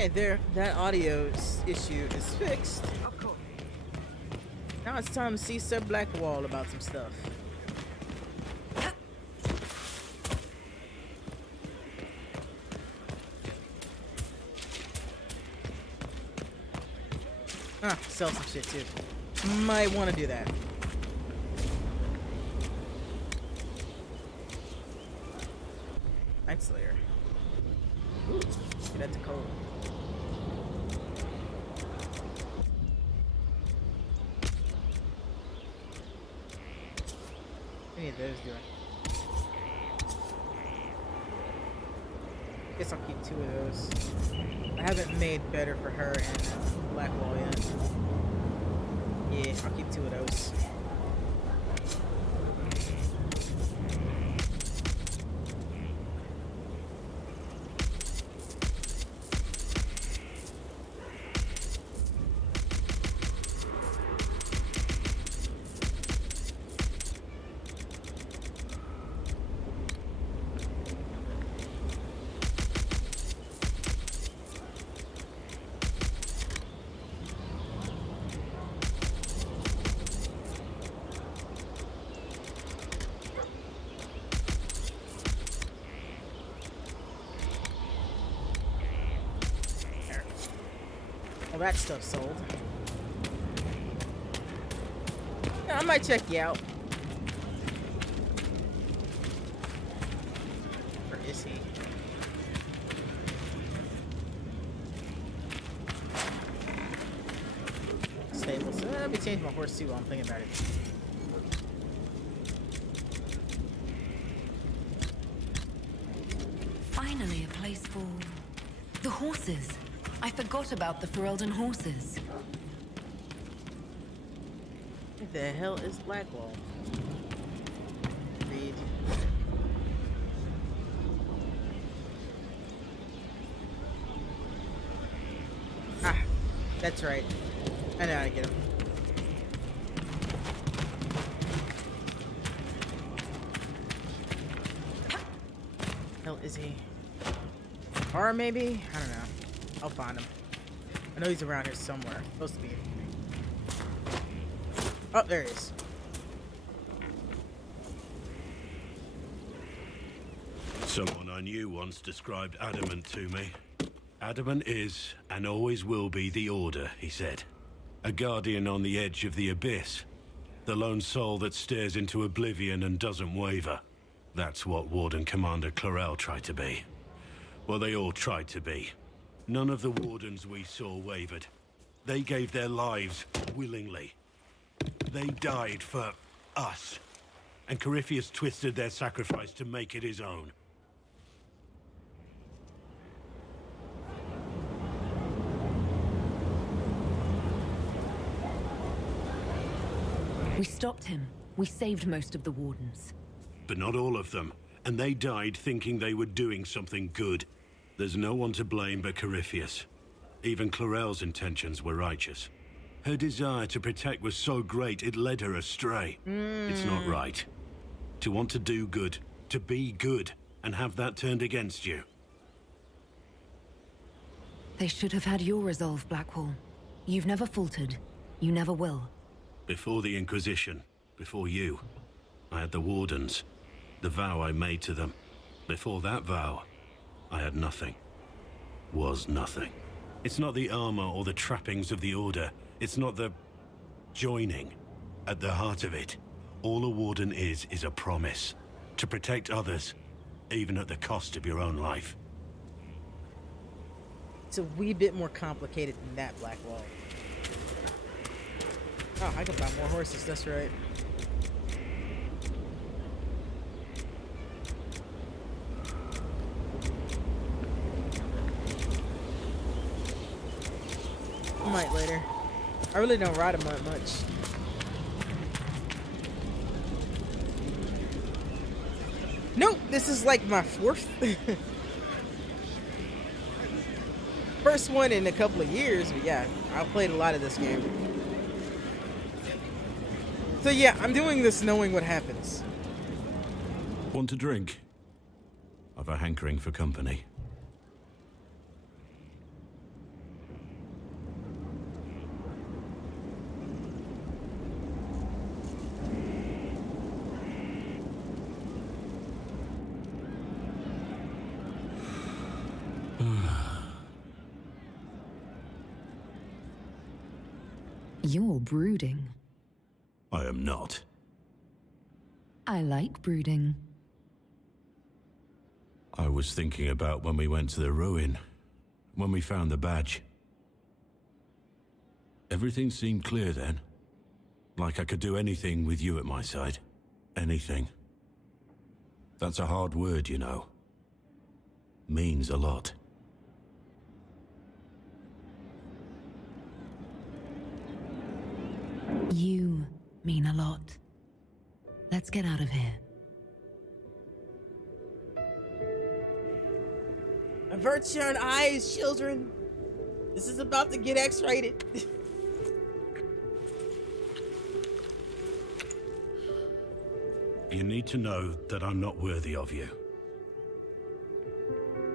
Okay, there. That audio issue is fixed. Of course. Now it's time to see Sir Blackwall about some stuff. Ah, sell some shit too. Might want to do that. Night Slayer. Ooh, get that to code. Any of those doing? Guess I'll keep 2 of those. I haven't made better for her and Blackwall yet. Yeah, I'll keep 2 of those. All that stuff sold. Yeah, I might check you out. Where is he? Stables. Let me change my horse too while I'm thinking about it. Finally, a place for the horses. I forgot about the Ferelden horses. What the hell is Blackwall? Read. Ah, that's right. I know how to get him. Hell is he? Or maybe? I don't know. I'll find him. I know he's around here somewhere. Supposed to be. Oh, there he is. Someone I knew once described adamant to me. Adamant is, and always will be, the Order, he said. A guardian on the edge of the abyss. The lone soul that stares into oblivion and doesn't waver. That's what Warden Commander Clarel tried to be. Well, they all tried to be. None of the wardens we saw wavered. They gave their lives willingly. They died for us. And Corypheus twisted their sacrifice to make it his own. We stopped him. We saved most of the wardens. But not all of them. And they died thinking they were doing something good. There's no one to blame but Corypheus. Even Clarel's intentions were righteous. Her desire to protect was so great it led her astray. It's not right. To want to do good, to be good, and have that turned against you. They should have had your resolve, Blackwall. You've never faltered. You never will. Before the Inquisition, before you, I had the Wardens. The vow I made to them. Before that vow, I had nothing. Was nothing. It's not the armor or the trappings of the Order. It's not the joining. At the heart of it, all a Warden is a promise. To protect others, even at the cost of your own life. It's a wee bit more complicated than that, Blackwall. Oh, I can buy more horses, that's right. I might later. I really don't ride them that much. Nope, this is like my 4th. First one in a couple of years, but yeah, I've played a lot of this game. So yeah, I'm doing this knowing what happens. Want a drink? I've a hankering for company. You're brooding. I am not. I like brooding. I was thinking about when we went to the ruin, when we found the badge. Everything seemed clear then. Like I could do anything with you at my side. Anything. That's a hard word, you know. Means a lot. You mean a lot. Let's get out of here. Avert your eyes, children. This is about to get X-rated. You need to know that I'm not worthy of you.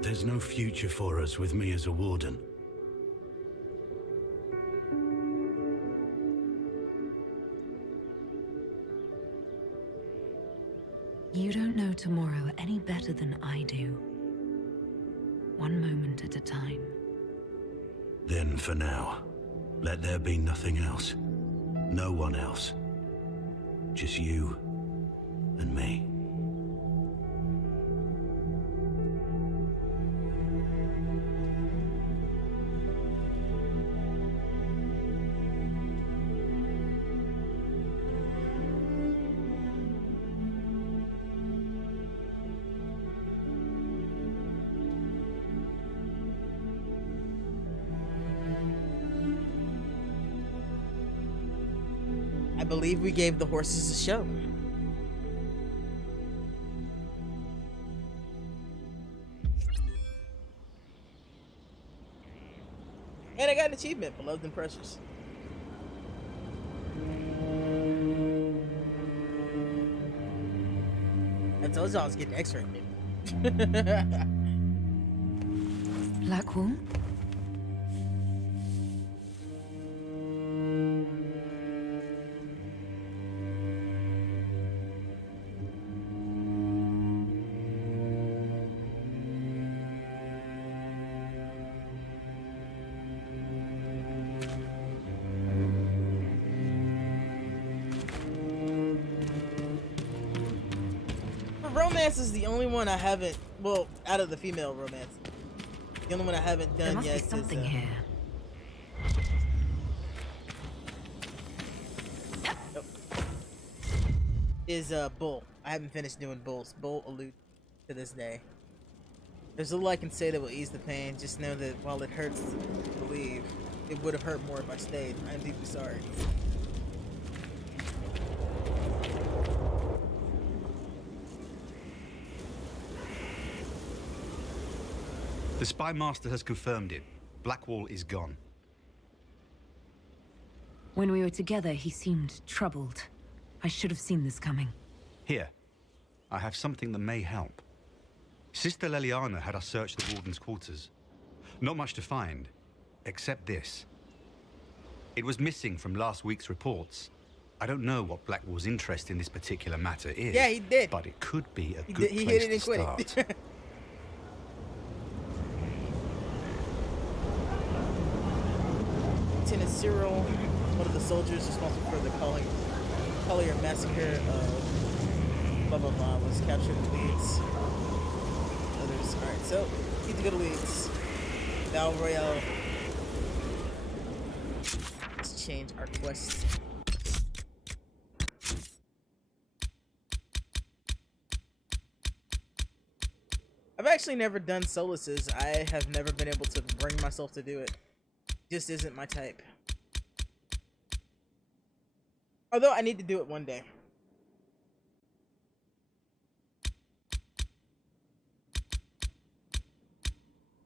There's no future for us with me as a warden. You don't know tomorrow any better than I do. One moment at a time. Then for now, let there be nothing else. No one else. Just you and me. I believe we gave the horses a show. And I got an achievement, Beloved and Precious. I told y'all I was getting X-ray. Blackwall? Romance is the only one I haven't, well, out of the female romance, the only one I haven't done There must yet be something is, here. is Bull. I haven't finished doing Bulls. Bull allude to this day. There's little I can say that will ease the pain. Just know that while it hurts to leave, it would have hurt more if I stayed. I'm deeply sorry. The Spy Master has confirmed it. Blackwall is gone. When we were together, he seemed troubled. I should have seen this coming. Here, I have something that may help. Sister Leliana had us search the Warden's quarters. Not much to find, except this. It was missing from last week's reports. I don't know what Blackwall's interest in this particular matter is. Yeah, he did. But it could be a He good hit place it to and quit start. it. Lieutenant Cyril, one of the soldiers responsible for the Collier massacre of blah blah blah, was captured in Leeds. Others. Alright, so need to go to Leeds. Battle Royale. Let's change our quest. I've actually never done Solaces. I have never been able to bring myself to do it. Just isn't my type. Although I need to do it one day.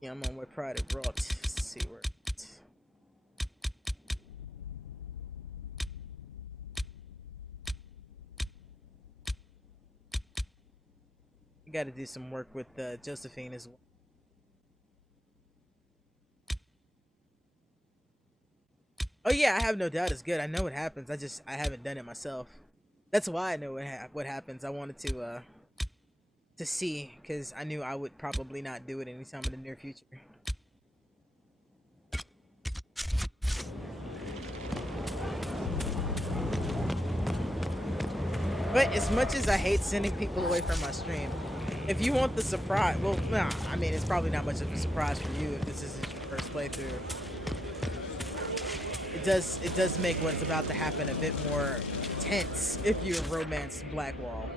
Yeah, I'm on where Pride had brought. Let's see where. I got to do some work with Josephine as well. Oh yeah, I have no doubt it's good. I know what happens. I haven't done it myself. That's why I know what happens. I wanted to see, because I knew I would probably not do it anytime in the near future. But as much as I hate sending people away from my stream, if you want the surprise, well, nah, I mean, it's probably not much of a surprise for you if this isn't your first playthrough. It does make what's about to happen a bit more tense if you romance Blackwall.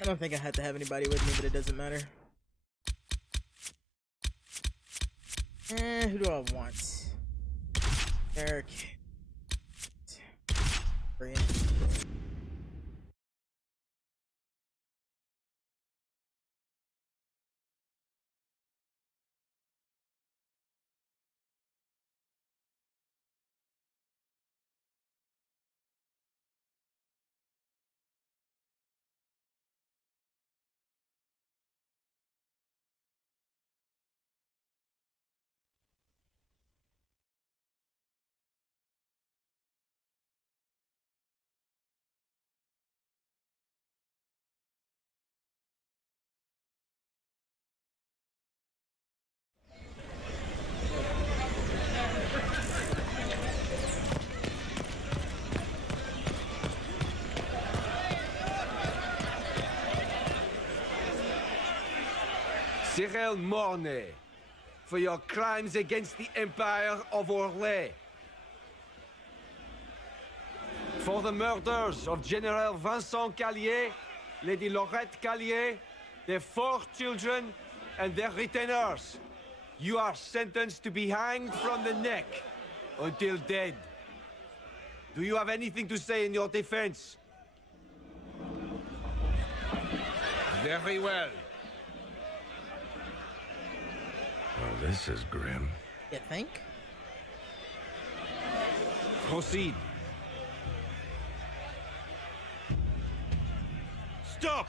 I don't think I had to have anybody with me, but it doesn't matter. Who do I want? Eric. Brian. Cyril Mornay, for your crimes against the Empire of Orlais. For the murders of General Vincent Callier, Lady Laurette Callier, their 4 children, and their retainers. You are sentenced to be hanged from the neck until dead. Do you have anything to say in your defense? Very well. Well, this is grim. You think? Proceed. Stop!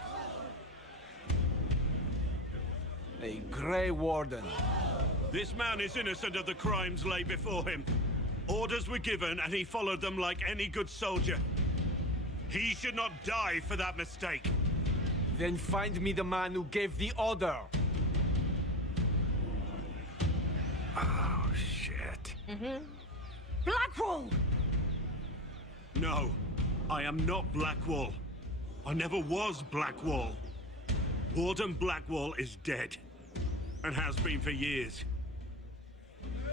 A Grey Warden. This man is innocent of the crimes laid before him. Orders were given, and he followed them like any good soldier. He should not die for that mistake. Then find me the man who gave the order. Oh, shit. Blackwall! No, I am not Blackwall. I never was Blackwall. Warden Blackwall is dead, and has been for years.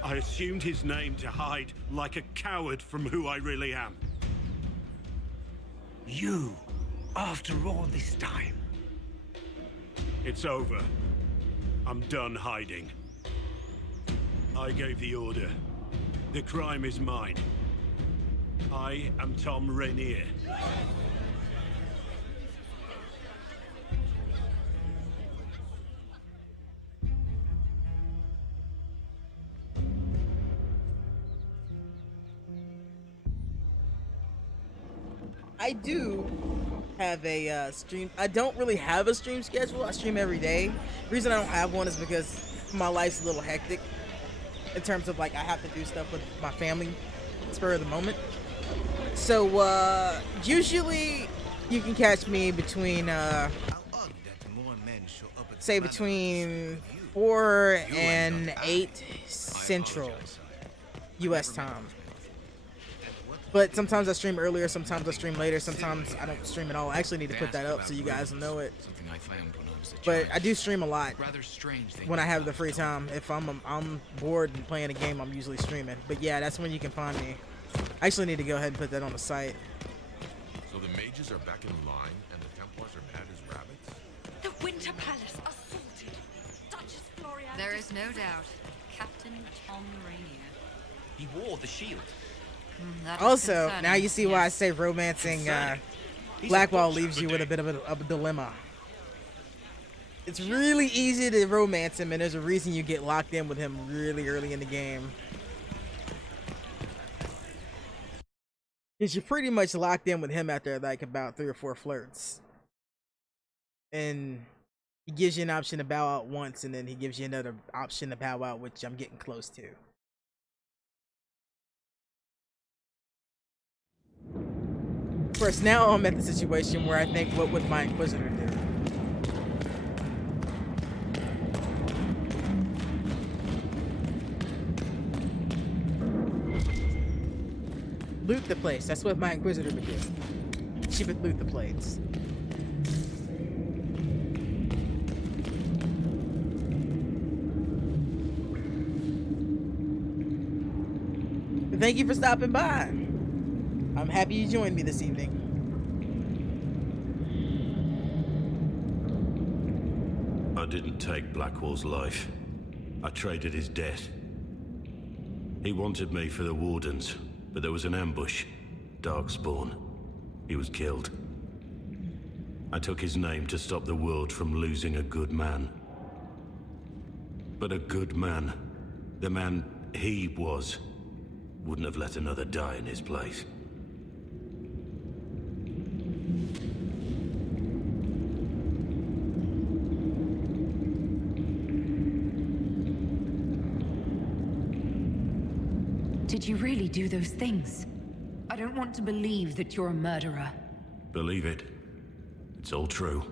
I assumed his name to hide like a coward from who I really am. You, after all this time. It's over. I'm done hiding. I gave the order. The crime is mine. I am Tom Rainier. I do have a stream. I don't really have a stream schedule. I stream every day. The reason I don't have one is because my life's a little hectic in terms of like I have to do stuff with my family spur of the moment. So usually you can catch me between say between 4 and 8 Central US time. But sometimes I stream earlier, sometimes I stream later, sometimes I don't stream at all. I actually need to put that up so you guys know it. But I do stream a lot when I have the free time. If I'm bored and playing a game, I'm usually streaming. But yeah, that's when you can find me. I actually need to go ahead and put that on the site. So the mages are back in line and the Templars are mad as rabbits? The Winter Palace assaulted. Duchess Floriana. There is no doubt. Captain Tom Rainier. He wore the shield. That is Also, concerning, now you see why I yes. say romancing He's a Blackwall butcher. leaves you with a bit of a dilemma. It's really easy to romance him, and there's a reason you get locked in with him really early in the game. Because you're pretty much locked in with him after like about 3 or 4 flirts. And he gives you an option to bow out once, and then he gives you another option to bow out, which I'm getting close to. first. Now I'm at the situation where I think, what would my Inquisitor do? Loot the place. That's what my Inquisitor would do. She would loot the place. Thank you for stopping by. I'm happy you joined me this evening. I didn't take Blackwall's life. I traded his death. He wanted me for the Wardens, but there was an ambush. Darkspawn. He was killed. I took his name to stop the world from losing a good man. But a good man, the man he was, wouldn't have let another die in his place. Did you really do those things? I don't want to believe that you're a murderer. Believe it. It's all true.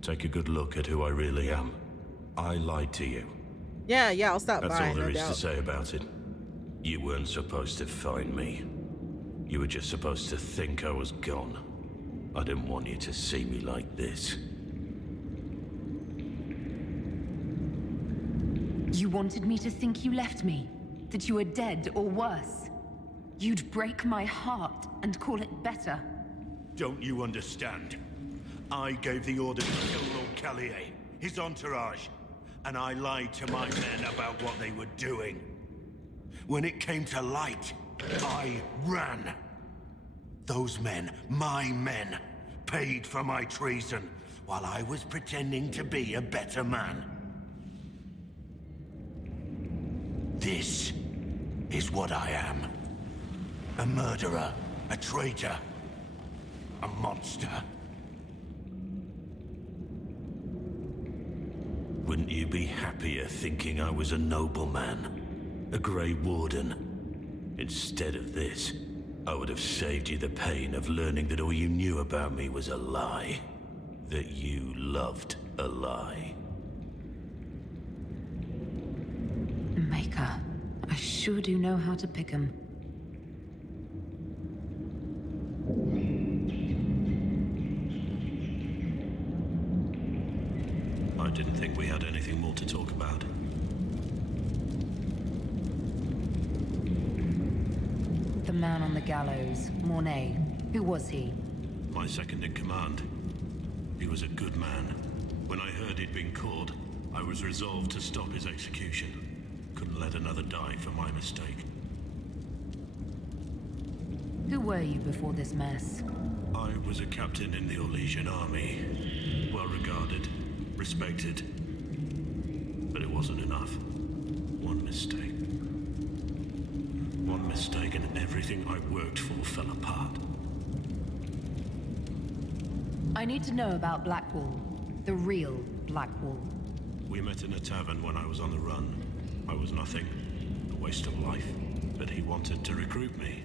Take a good look at who I really am. I lied to you. Yeah, I'll stop by. That's all there no is doubt. to say about it. You weren't supposed to find me. You were just supposed to think I was gone. I didn't want you to see me like this. You wanted me to think you left me, that you were dead or worse. You'd break my heart and call it better. Don't you understand? I gave the order to kill Lord Callier, his entourage, and I lied to my men about what they were doing. When it came to light, I ran. Those men, my men, paid for my treason, while I was pretending to be a better man. This is what I am. A murderer, a traitor, a monster. Wouldn't you be happier thinking I was a nobleman? A Grey Warden? Instead of this, I would have saved you the pain of learning that all you knew about me was a lie. That you loved a lie. Maker, I sure do know how to pick 'em. I didn't think we had anything more to talk about. The man on the gallows, Mornay. Who was he? My second in command. He was a good man. When I heard he'd been caught, I was resolved to stop his execution. Couldn't let another die for my mistake. Who were you before this mess? I was a captain in the Orlesian army. Well regarded, respected. But it wasn't enough. One mistake. One mistake and everything I worked for fell apart. I need to know about Blackwall. The real Blackwall. We met in a tavern when I was on the run. I was nothing. A waste of life. But he wanted to recruit me.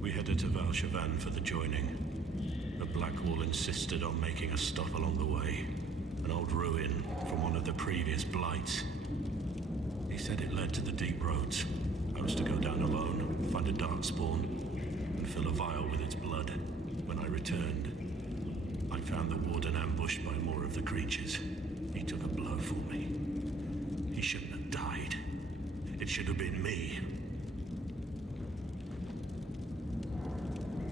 We headed to Valshavan for the joining. But Blackwall insisted on making a stop along the way. An old ruin from one of the previous blights. He said it led to the deep roads. I was to go down alone, find a darkspawn, and fill a vial with its blood. When I returned, I found the warden ambushed by more of the creatures. He took a blow for me. He shouldn't have died. It should have been me.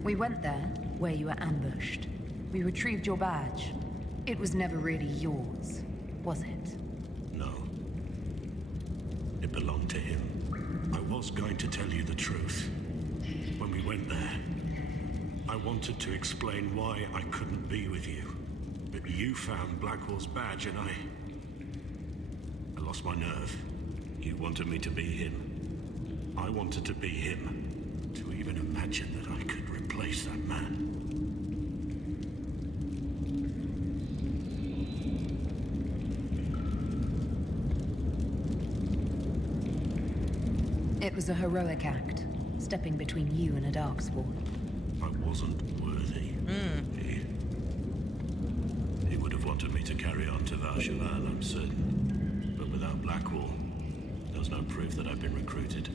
We went there, where you were ambushed. We retrieved your badge. It was never really yours, was it? No. It belonged to him. I was going to tell you the truth. When we went there, I wanted to explain why I couldn't be with you. But you found Blackwall's badge and I lost my nerve. You wanted me to be him. I wanted to be him. To even imagine that I could replace that man. It was a heroic act, stepping between you and a darkspawn. I wasn't worthy. He would have wanted me to carry on to Varshavan, I'm certain. But without Blackwall, there was no proof that I'd been recruited.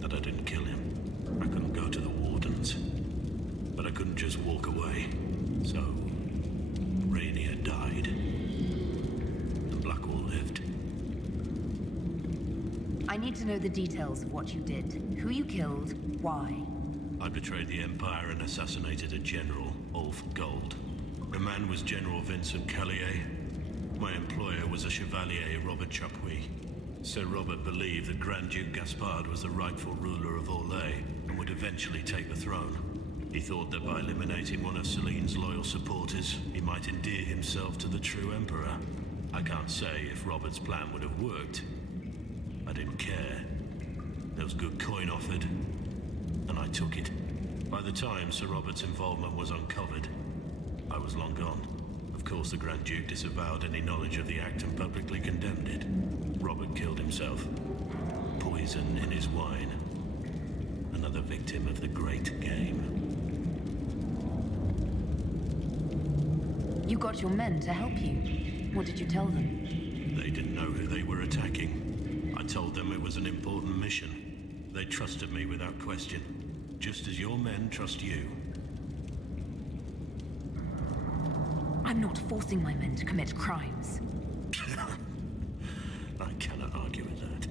That I didn't kill him. I couldn't go to the Wardens. But I couldn't just walk away. So, Rainier died. And Blackwall lived. I need to know the details of what you did. Who you killed, why. I betrayed the Empire and assassinated a general, all for gold. The man was General Vincent Callier. My employer was a Chevalier, Robert Chapuis. Sir Robert believed that Grand Duke Gaspard was the rightful ruler of Orlais and would eventually take the throne. He thought that by eliminating one of Celine's loyal supporters, he might endear himself to the true Emperor. I can't say if Robert's plan would have worked. I didn't care. There was good coin offered, and I took it. By the time Sir Robert's involvement was uncovered, I was long gone. Of course, the Grand Duke disavowed any knowledge of the act and publicly condemned it. Robert killed himself. Poison in his wine. Another victim of the great game. You got your men to help you. What did you tell them? They didn't know who they were attacking. I told them it was an important mission. They trusted me without question. Just as your men trust you. I'm not forcing my men to commit crimes. I cannot argue with that.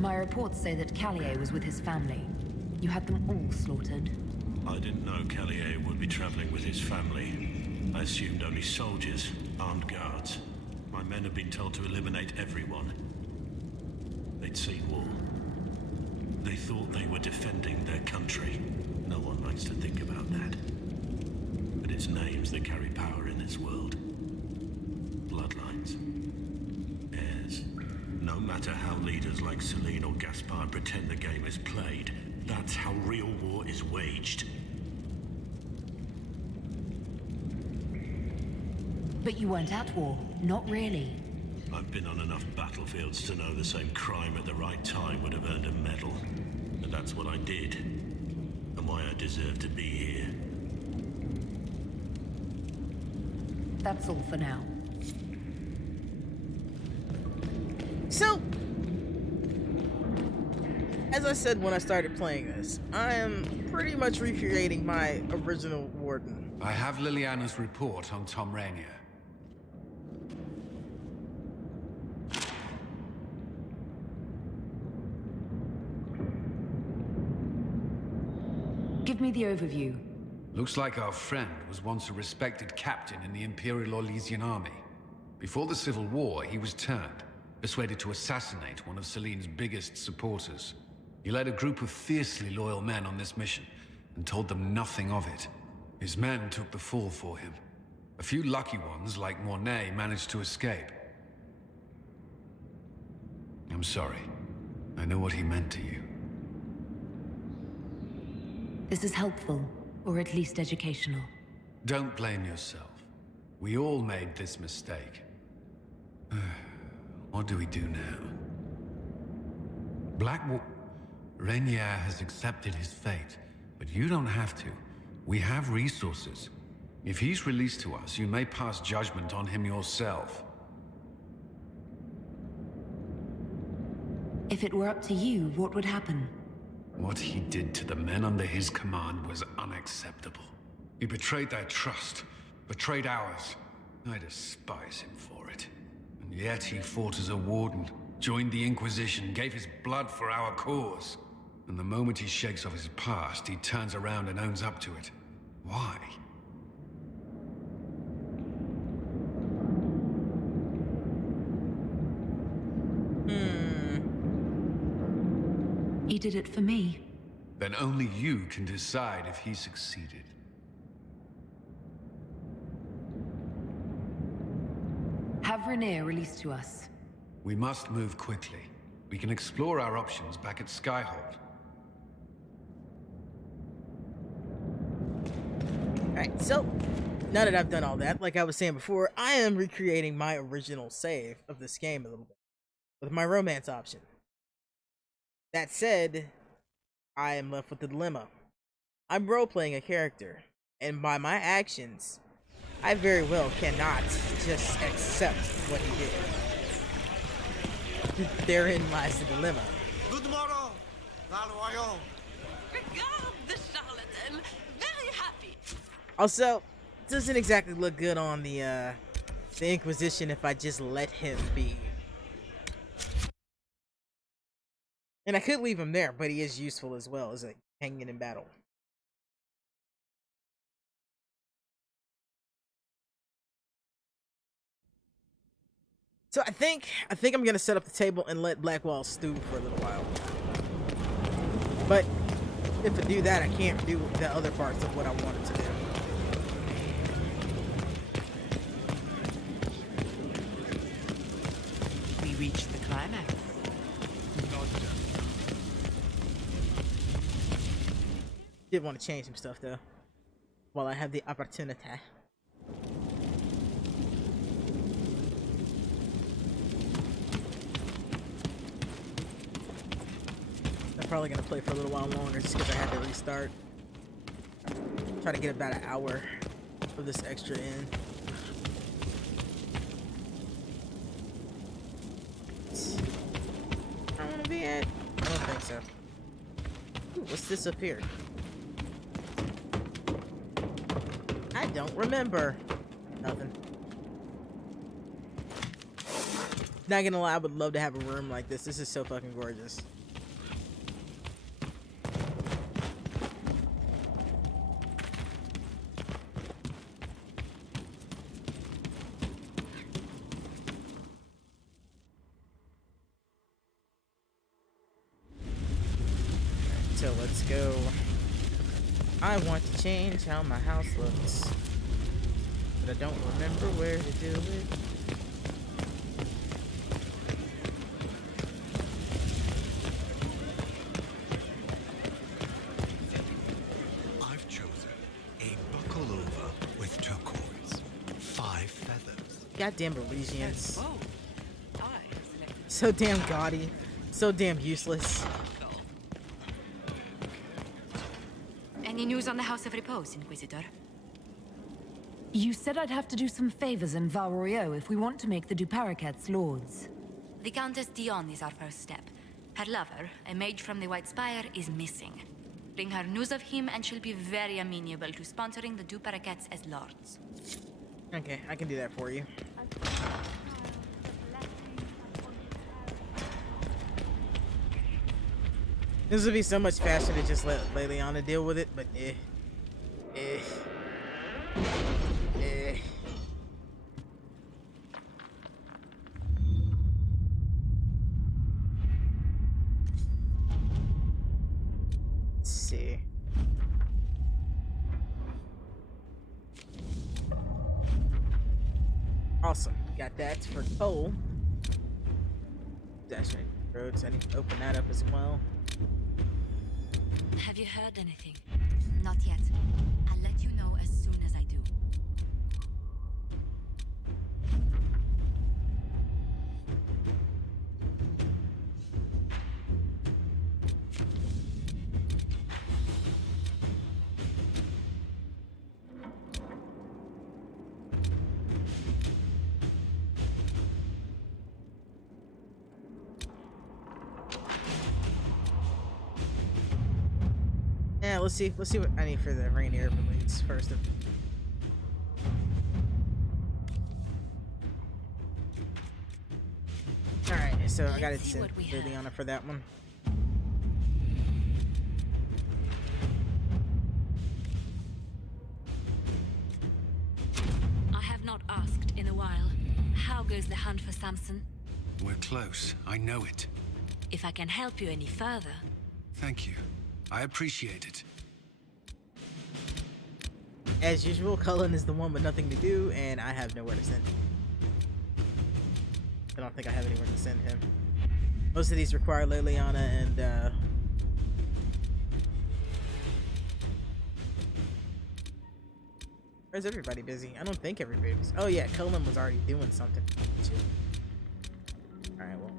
My reports say that Callier was with his family. You had them all slaughtered. I didn't know Callier would be traveling with his family. I assumed only soldiers, armed guards. My men had been told to eliminate everyone. They'd seen war. They thought they were defending their country. No one likes to think about that. But it's names that carry power in this world. Bloodlines. Heirs. No matter how leaders like Celine or Gaspard pretend the game is played, that's how real war is waged. But you weren't at war. Not really. I've been on enough battlefields to know the same crime at the right time would have earned a medal. And that's what I did. And why I deserve to be here. That's all for now. So, as I said when I started playing this, I am pretty much recreating my original Warden. I have Liliana's report on Tom Rainier. Give me the overview. Looks like our friend was once a respected captain in the Imperial Orlesian army. Before the Civil War, he was turned, persuaded to assassinate one of Celine's biggest supporters. He led a group of fiercely loyal men on this mission, and told them nothing of it. His men took the fall for him. A few lucky ones, like Mornay, managed to escape. I'm sorry. I know what he meant to you. This is helpful, or at least educational. Don't blame yourself. We all made this mistake. What do we do now? Rainier has accepted his fate, but you don't have to. We have resources. If he's released to us, you may pass judgment on him yourself. If it were up to you, what would happen? What he did to the men under his command was unacceptable. He betrayed their trust, betrayed ours. I despise him for it. And yet he fought as a warden, joined the Inquisition, gave his blood for our cause. And the moment he shakes off his past, he turns around and owns up to it. Why? He did it for me. Then only you can decide if he succeeded. Have Rainier released to us. We must move quickly. We can explore our options back at Skyhold. Alright, so now that I've done all that, like I was saying before, I am recreating my original save of this game a little bit with my romance option. That said, I am left with the dilemma. I'm role-playing a character, and by my actions, I very well cannot just accept what he did. Therein lies the dilemma. Good morrow, Royal. Regard the charlatan. Very happy. Also, doesn't exactly look good on the Inquisition if I just let him be. And I could leave him there, but he is useful as well as a companion in battle. So I think I'm gonna set up the table and let Blackwall stew for a little while. But if I do that, I can't do the other parts of what I wanted to do. We reached the climax. Did want to change some stuff though, while I have the opportunity. I'm probably gonna play for a little while longer just because I had to restart. Try to get about an hour of this extra in. I don't want to be at. I don't think so. Ooh, what's this up here? I don't remember. Nothing. Not gonna lie, I would love to have a room like this. This is so fucking gorgeous. So let's go. I want to change how my house looks, but I don't remember where to do it. I've chosen a buckle over with turquoise, 5 feathers. Goddamn Parisians. Oh, I selected So damn gaudy. So damn useless. Any news on the House of Repose, Inquisitor? You said I'd have to do some favors in Val Royeaux if we want to make the Duparacats lords. The Countess Dion is our first step. Her lover, a mage from the White Spire, is missing. Bring her news of him and she'll be very amenable to sponsoring the Duparacats as lords. Okay, I can do that for you. This would be so much faster to just let Leliana deal with it, but eh. Let's see. Awesome. Got that for coal. Dashing roads. I need to open that up as well. Have you heard anything? Not yet. I'll let you know as soon as I do. Yeah, let's see what I need for the Rainier release first. Alright, so I gotta send Liliana for that one. I have not asked in a while. How goes the hunt for Samson? We're close. I know it. If I can help you any further. Thank you. I appreciate it. As usual, Cullen is the one with nothing to do, and I have nowhere to send him. I don't think I have anywhere to send him. Most of these require Liliana and where's everybody busy? I don't think everybody's. Oh yeah, Cullen was already doing something. Alright, well.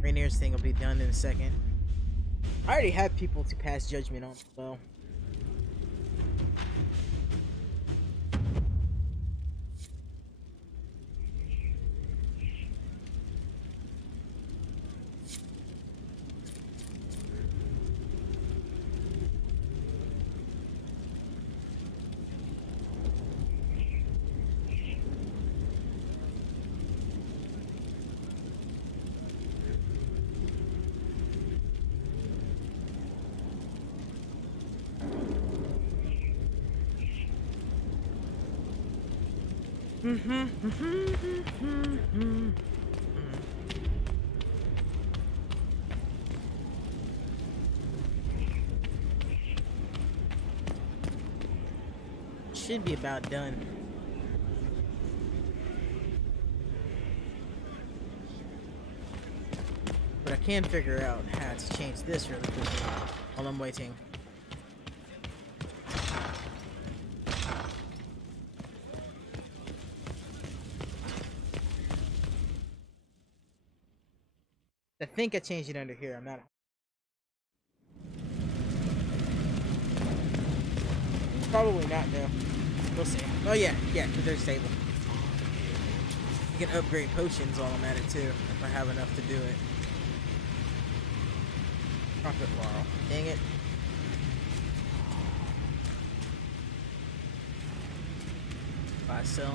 Rainier's thing will be done in a second. I already have people to pass judgment on as well. Should be about done. But I can figure out how to change this really quickly while I'm waiting. I think I changed it under here. I'm not. Probably not though. We'll see. Oh yeah, because they're stable. I can upgrade potions while I'm at it too, if I have enough to do it. Profit Laurel. Dang it. Buy, sell.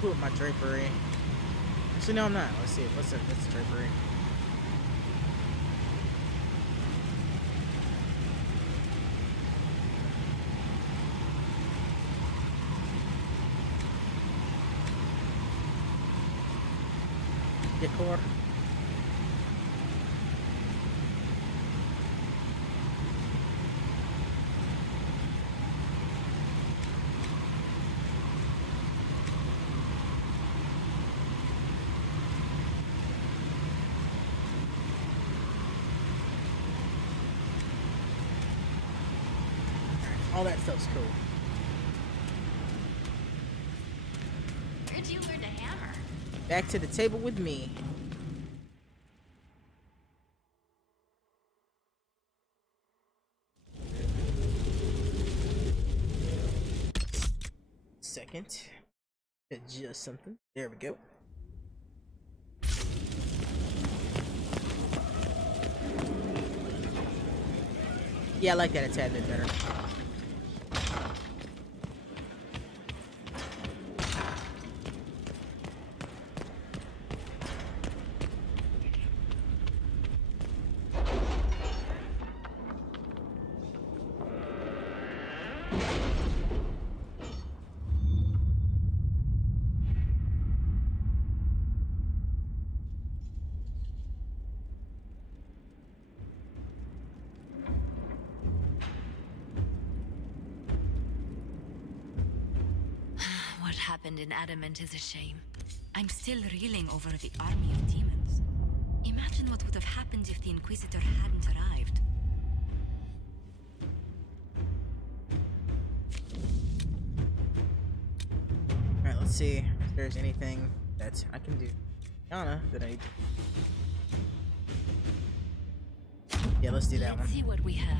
Put my drapery. Actually, no, I'm not. Let's see. What's the drapery? Decor. All that stuff's cool. Where'd you learn to hammer? Back to the table with me. Second. Adjust something. There we go. Yeah, I like that a tad bit better. What happened in Adamant is a shame. I'm still reeling over the army of demons. Imagine what would have happened if the Inquisitor hadn't arrived. Alright, let's see if there's anything that I can do. Yana, that I... Yeah, let's do that one. Let's see what we have.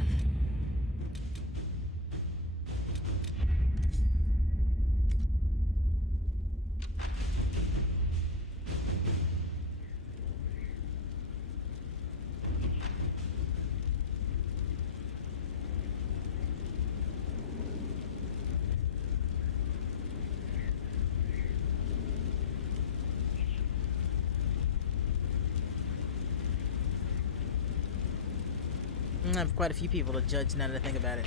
I have quite a few people to judge now that I think about it.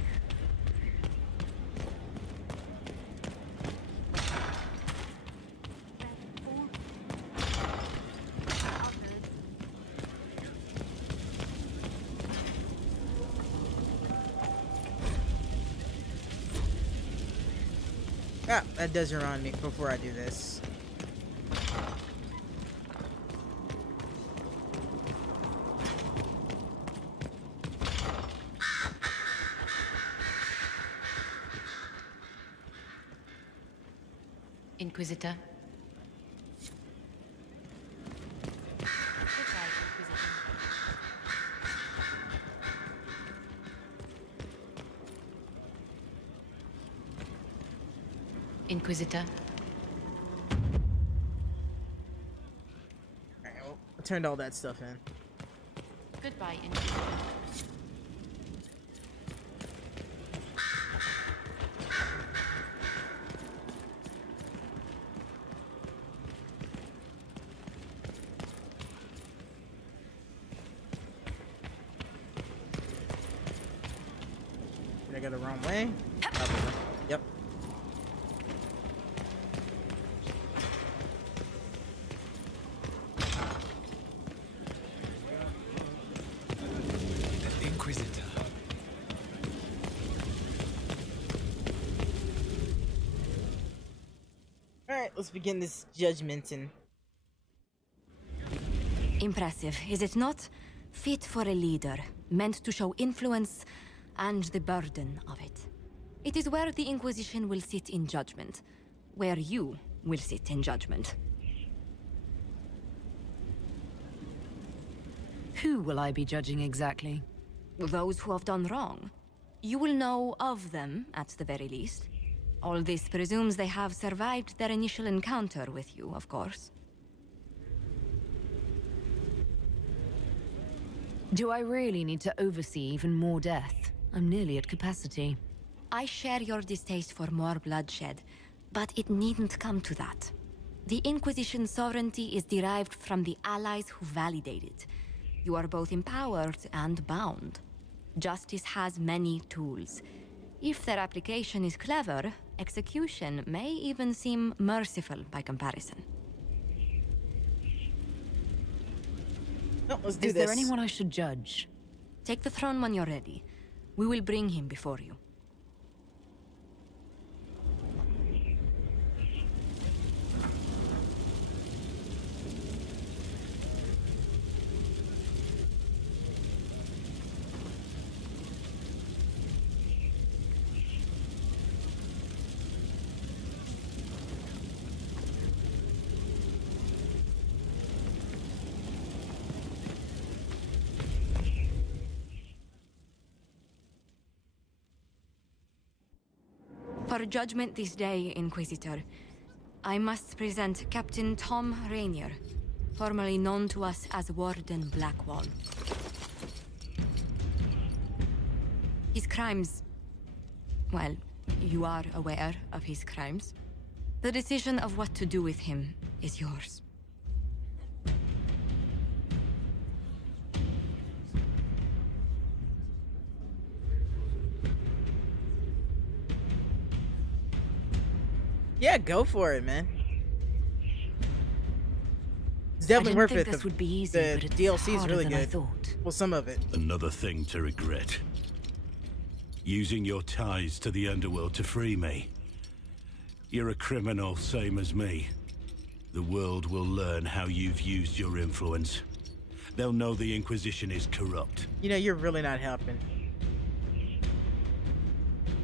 Ah, that does remind me before I do this. Inquisitor. Inquisitor. Alright, well, turned all that stuff in. Goodbye, Inquisitor. Did I go the wrong way? Yep. The Inquisitor. Alright, let's begin this judgmenting. Impressive, is it not? Fit for a leader, meant to show influence and the burden of it. It is where the Inquisition will sit in judgment, where you will sit in judgment. Who will I be judging exactly? Those who have done wrong. You will know of them, at the very least. All this presumes they have survived their initial encounter with you, of course. Do I really need to oversee even more death? I'm nearly at capacity. I share your distaste for more bloodshed, but it needn't come to that. The Inquisition's sovereignty is derived from the allies who validate it. You are both empowered and bound. Justice has many tools. If their application is clever, execution may even seem merciful by comparison. No, let's do Is this. there anyone I should judge? Take the throne when you're ready. We will bring him before you. For judgment this day, Inquisitor, I must present Captain Tom Rainier, formerly known to us as Warden Blackwall. His crimes... well, you are aware of his crimes. The decision of what to do with him is yours. Yeah, go for it, man. It's I definitely didn't worth think it. this would be easy, the but it's DLC is harder really than I good. thought. Well, some of it. Another thing to regret. Using your ties to the underworld to free me. You're a criminal, same as me. The world will learn how you've used your influence. They'll know the Inquisition is corrupt. You know, you're really not helping.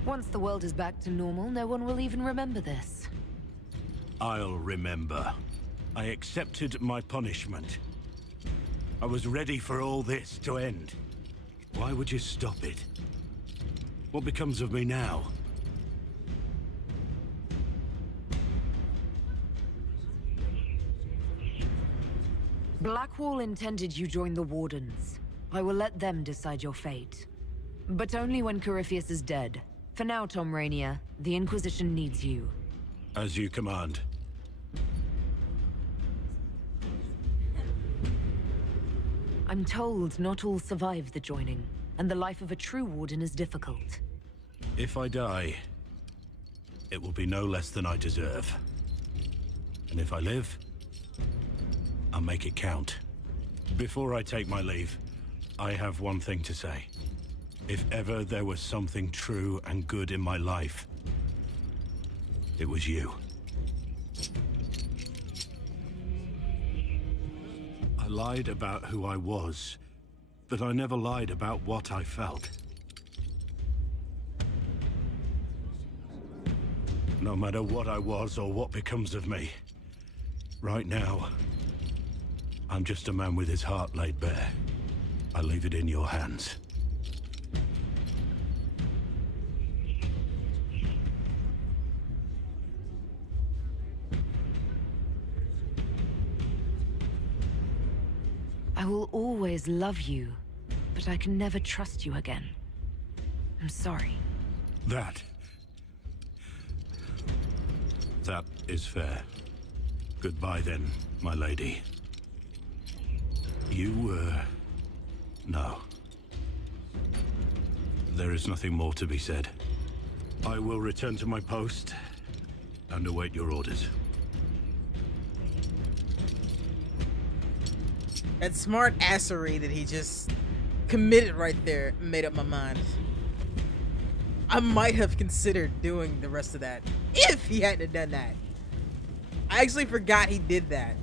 Once the world is back to normal, no one will even remember this. I'll remember. I accepted my punishment. I was ready for all this to end. Why would you stop it? What becomes of me now? Blackwall intended you join the Wardens. I will let them decide your fate. But only when Corypheus is dead. For now, Tom Rainier, the Inquisition needs you. As you command. I'm told not all survive the joining, and the life of a true Warden is difficult. If I die, it will be no less than I deserve. And if I live, I'll make it count. Before I take my leave, I have one thing to say. If ever there was something true and good in my life, it was you. I lied about who I was, but I never lied about what I felt. No matter what I was or what becomes of me, right now, I'm just a man with his heart laid bare. I leave it in your hands. always love you, but I can never trust you again. I'm sorry. That is fair. Goodbye then, my lady. No. There is nothing more to be said. I will return to my post and await your orders. That smart assery that he just committed right there made up my mind. I might have considered doing the rest of that if he hadn't have done that. I actually forgot he did that.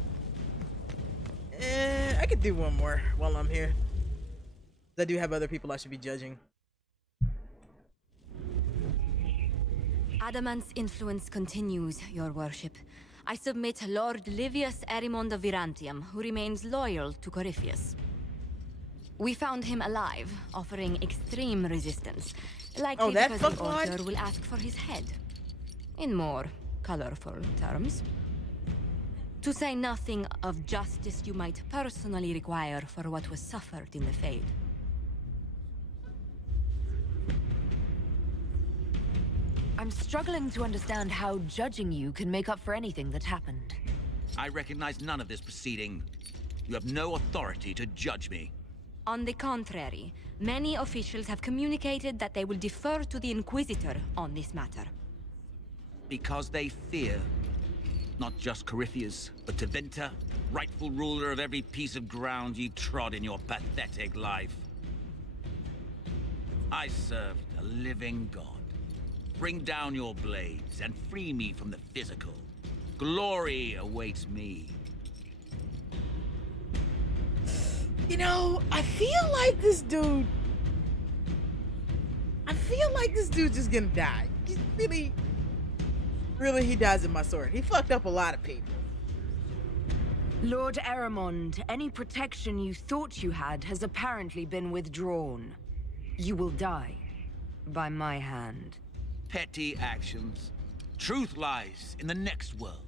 I could do one more while I'm here. I do have other people I should be judging. Adamant's influence continues, your worship. I submit Lord Livius Erimond of Virantium, who remains loyal to Corypheus. We found him alive, offering extreme resistance. Likely that because the fuckwad? Order will ask for his head. In more colorful terms. To say nothing of justice you might personally require for what was suffered in the Fade. I'm struggling to understand how judging you can make up for anything that happened. I recognize none of this proceeding. You have no authority to judge me. On the contrary, many officials have communicated that they will defer to the Inquisitor on this matter. Because they fear. Not just Corypheus, but Tevinter, rightful ruler of every piece of ground you trod in your pathetic life. I served a living god. Bring down your blades and free me from the physical. Glory awaits me. You know, I feel like this dude's just gonna die. Just really, he dies in my sword. He fucked up a lot of people. Lord Erimond, any protection you thought you had has apparently been withdrawn. You will die. By my hand. Petty actions. Truth lies in the next world.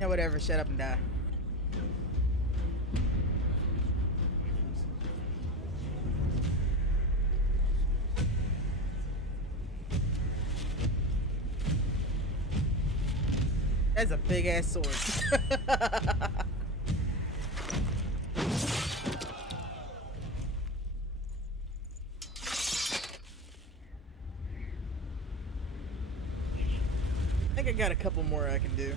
Yeah, whatever. Shut up and die. That's a big ass sword. I think I got a couple more I can do.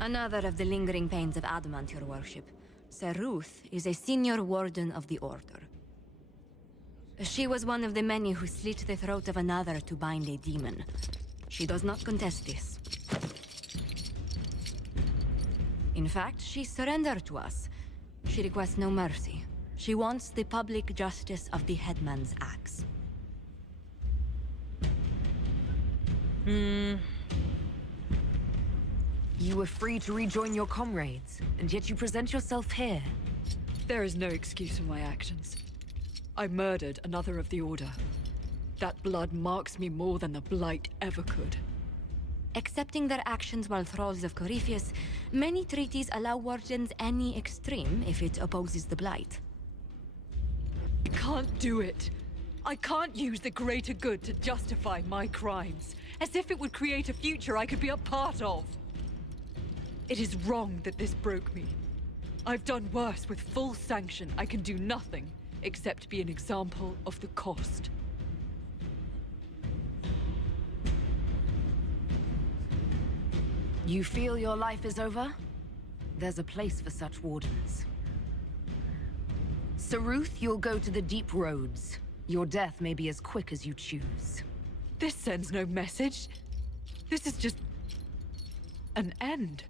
Another of the lingering pains of Adamant, your worship. Sir Ruth is a senior warden of the Order. She was one of the many who slit the throat of another to bind a demon. She does not contest this. In fact, she surrendered to us. She requests no mercy. She wants the public justice of the headman's axe. You were free to rejoin your comrades, and yet you present yourself here. There is no excuse for my actions. I murdered another of the Order. That blood marks me more than the Blight ever could. Accepting their actions while thralls of Corypheus, many treaties allow wardens any extreme if it opposes the Blight. I can't do it. I can't use the greater good to justify my crimes, as if it would create a future I could be a part of. It is wrong that this broke me. I've done worse with full sanction. I can do nothing except be an example of the cost. You feel your life is over? There's a place for such wardens. Sir Ruth, you'll go to the deep roads. Your death may be as quick as you choose. This sends no message. This is just an end.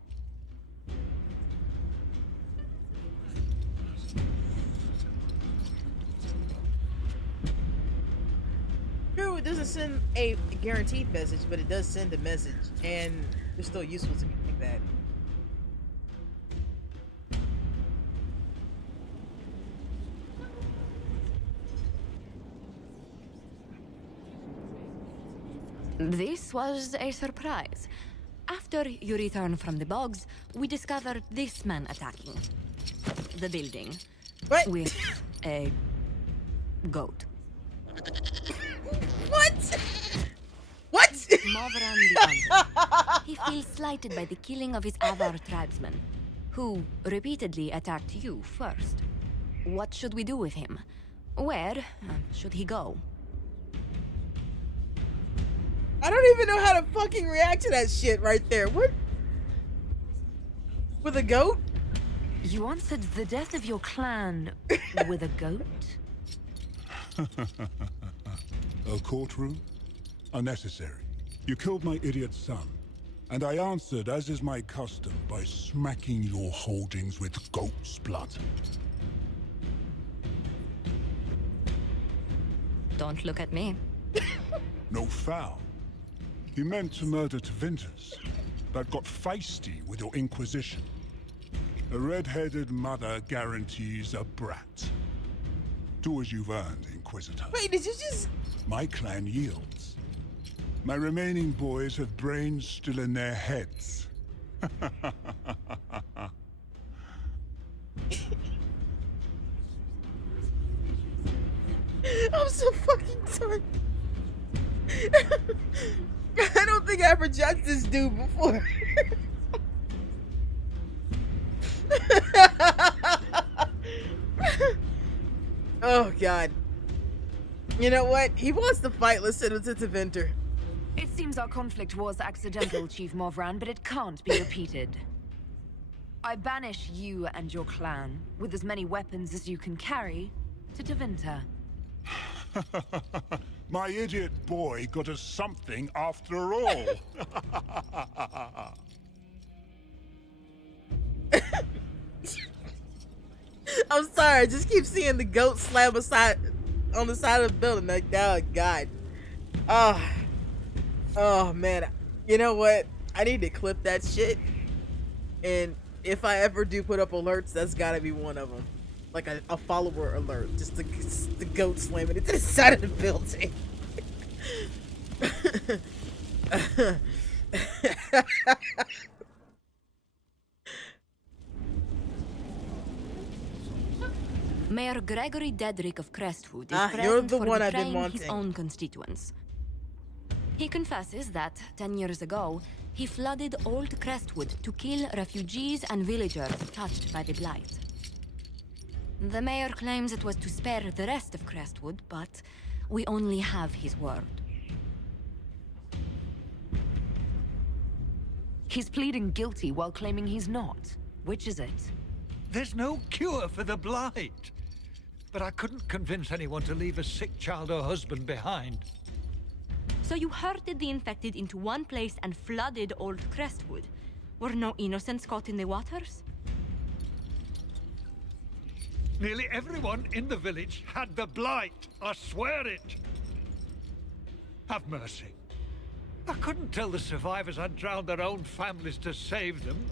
True, it doesn't send a guaranteed message, but it does send a message, and they're still useful to me like that. This was a surprise. After you return from the bogs, we discovered this man attacking the building. What? With a goat. What? What? Movran the Hunter. He feels slighted by the killing of his Avar tribesmen, who repeatedly attacked you first. What should we do with him? Where should he go? I don't even know how to fucking react to that shit right there. What? With a goat? You answered the death of your clan with a goat? A courtroom? Unnecessary. You killed my idiot son, and I answered, as is my custom, by smacking your holdings with goat's blood. Don't look at me. No foul. You meant to murder Tevinters, but got feisty with your Inquisition. A red-headed mother guarantees a brat. Do as you've earned, Inquisitor. Wait, did you just... My clan yields. My remaining boys have brains still in their heads. I'm so fucking sorry. I don't think I ever judged this dude before. Oh god. You know what? He wants to fight. Let's send him to Teventer. It seems our conflict was accidental, Chief Movran, but it can't be repeated. I banish you and your clan, with as many weapons as you can carry, to Teventer. My idiot boy got us something after all. I'm sorry, I just keep seeing the goat slam on the side of the building. Like, oh god. Oh man. You know what? I need to clip that shit. And if I ever do put up alerts, that's gotta be one of them. Like a follower alert. Just the goat slamming into the side of the building. Mayor Gregory Dedrick of Crestwood is you're present the for one I've been betraying his wanting. own constituents. He confesses that 10 years ago, he flooded Old Crestwood to kill refugees and villagers touched by the Blight. The mayor claims it was to spare the rest of Crestwood, but we only have his word. He's pleading guilty while claiming he's not. Which is it? There's no cure for the Blight. But I couldn't convince anyone to leave a sick child or husband behind. So you herded the infected into one place and flooded Old Crestwood. Were no innocents caught in the waters? Nearly everyone in the village had the Blight. I swear it. Have mercy. I couldn't tell the survivors I'd drowned their own families to save them.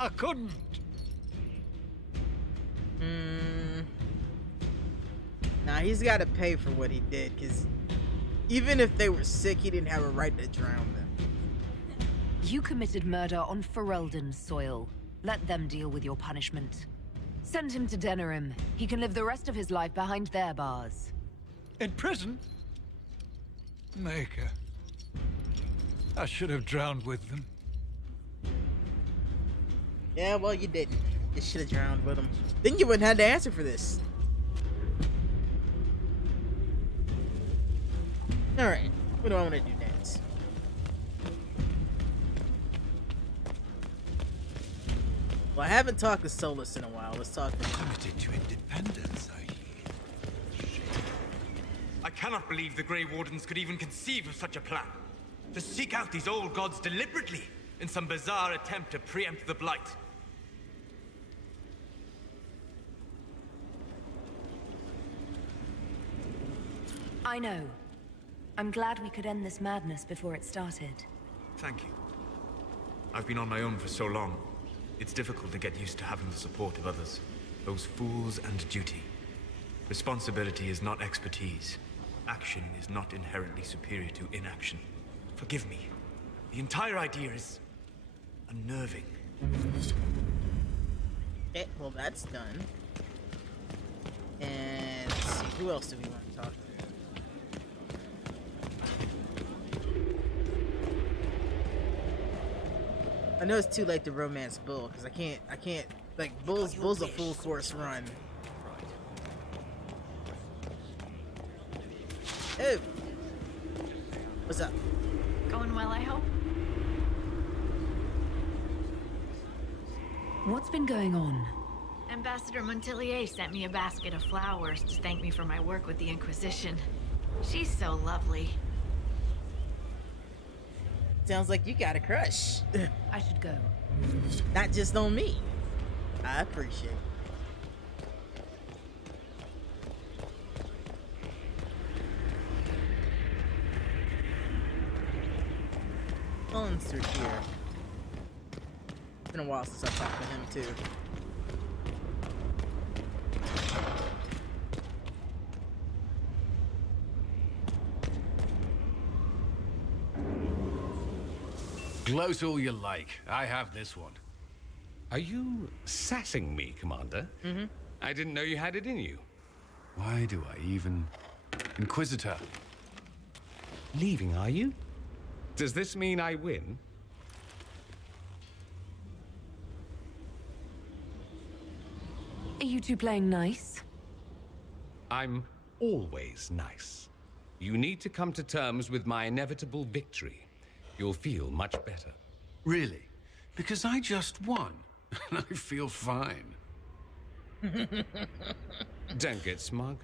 I couldn't. Nah, he's got to pay for what he did, because even if they were sick, he didn't have a right to drown them. You committed murder on Ferelden's soil. Let them deal with your punishment. Send him to Denerim. He can live the rest of his life behind their bars. In prison? Maker. I should have drowned with them. Yeah, well, you didn't. You should have drowned with him. Then you wouldn't have to answer for this. Alright, what do I want to do next? Well, I haven't talked to Solus in a while. Let's talk to him. Committed to independence, I hear. I cannot believe the Grey Wardens could even conceive of such a plan. To seek out these old gods deliberately in some bizarre attempt to preempt the Blight. I know. I'm glad we could end this madness before it started. Thank you. I've been on my own for so long. It's difficult to get used to having the support of others. Those fools and duty. Responsibility is not expertise. Action is not inherently superior to inaction. Forgive me. The entire idea is unnerving. Okay, well that's done. And let's see, who else do we want to talk to? I know it's too late to romance Bull because I can't like Bull's a full course run. Oh, what's up? Going well, I hope. What's been going on? Ambassador Montilier sent me a basket of flowers to thank me for my work with the Inquisition. She's so lovely. Sounds like you got a crush. I should go. Not just on me. I appreciate it. Cullen's through here. It's been a while since I've talked to him too. Gloat all you like. I have this one. Are you sassing me, Commander? Mm-hmm. I didn't know you had it in you. Why do I even... Inquisitor. Leaving, are you? Does this mean I win? Are you two playing nice? I'm always nice. You need to come to terms with my inevitable victory. You'll feel much better. Really? Because I just won. And I feel fine. Don't get smug.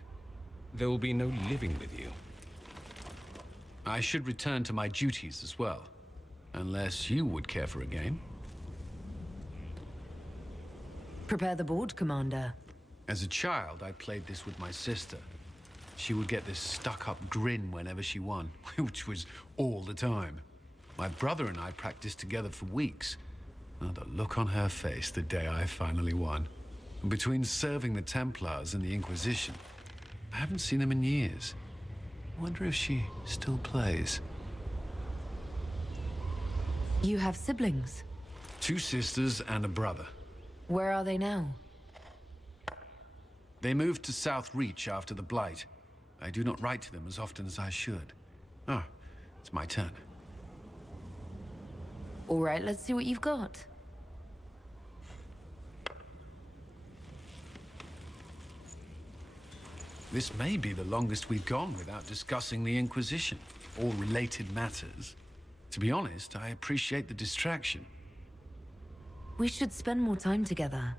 There will be no living with you. I should return to my duties as well. Unless you would care for a game. Prepare the board, Commander. As a child, I played this with my sister. She would get this stuck-up grin whenever she won, which was all the time. My brother and I practiced together for weeks. Oh, the look on her face the day I finally won. And between serving the Templars and the Inquisition, I haven't seen them in years. I wonder if she still plays. You have siblings? 2 sisters and a brother. Where are they now? They moved to South Reach after the Blight. I do not write to them as often as I should. Oh, it's my turn. All right, let's see what you've got. This may be the longest we've gone without discussing the Inquisition or related matters. To be honest, I appreciate the distraction. We should spend more time together.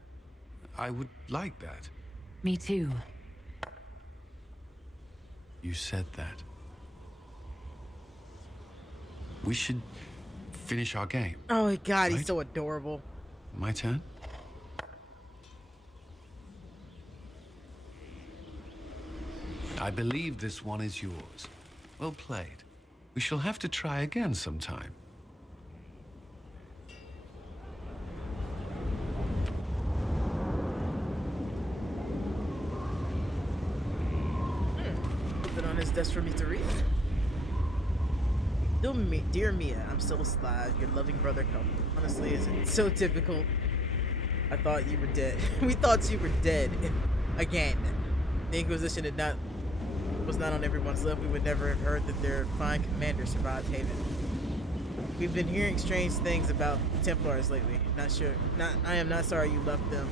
I would like that. Me too. You said that. We should finish our game. Oh my god, right? he's so adorable. My turn? I believe this one is yours. Well played. We shall have to try again sometime. Put it on his desk for me to read. Dear Mia, I'm still alive. Your loving brother Cullen. Honestly, it's so difficult. I thought you were dead. We thought you were dead. Again. The Inquisition was not on everyone's list. We would never have heard that their fine commander survived Haven. We've been hearing strange things about the Templars lately. I am not sorry you left them.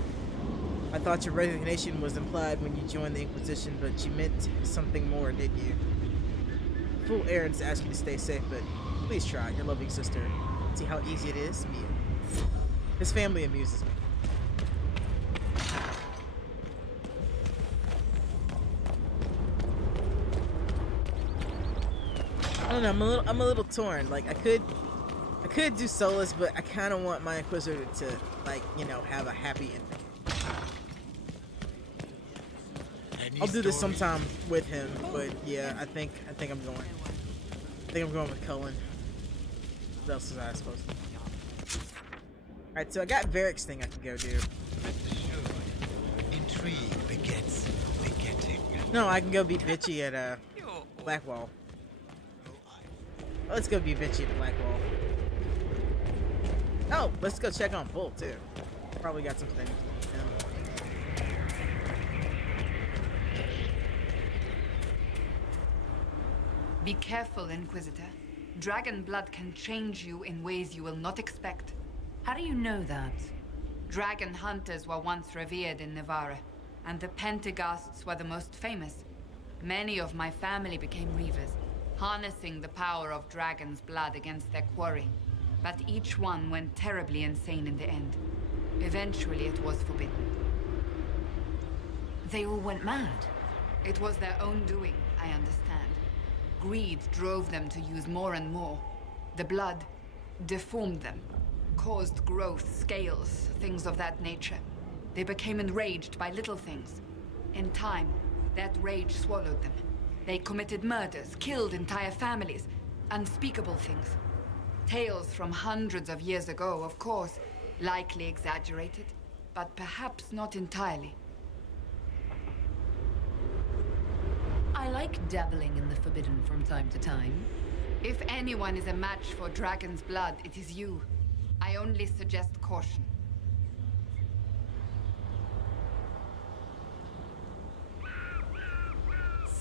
I thought your resignation was implied when you joined the Inquisition, but you meant something more, didn't you? Fool Aaron's asked you to stay safe, but please try. Your loving sister. See how easy it is, Mia. His family amuses me. I don't know. I'm a little torn. Like I could do Solus, but I kind of want my Inquisitor to, like, you know, have a happy ending. I'll do this sometime with him, but yeah, I think I'm going. I think I'm going with Cullen. What else is I supposed to? All right, so I got Varric's thing I can go do. Intrigue begets begetting. No, I can go beat Bitchy at Blackwall. Let's go beat Bitchy at Blackwall. Oh, let's go check on Bull too. Probably got something. Yeah. Be careful, Inquisitor. Dragon blood can change you in ways you will not expect. How do you know that? Dragon hunters were once revered in Navarra, and the Pentaghasts were the most famous. Many of my family became Reavers, harnessing the power of dragon's blood against their quarry. But each one went terribly insane in the end. Eventually, it was forbidden. They all went mad? It was their own doing, I understand. Greed drove them to use more and more. The blood deformed them, caused growth, scales, things of that nature. They became enraged by little things. In time, that rage swallowed them. They committed murders, killed entire families, unspeakable things. Tales from hundreds of years ago, of course, likely exaggerated, but perhaps not entirely. I like dabbling in the forbidden from time to time. If anyone is a match for dragon's blood, it is you. I only suggest caution.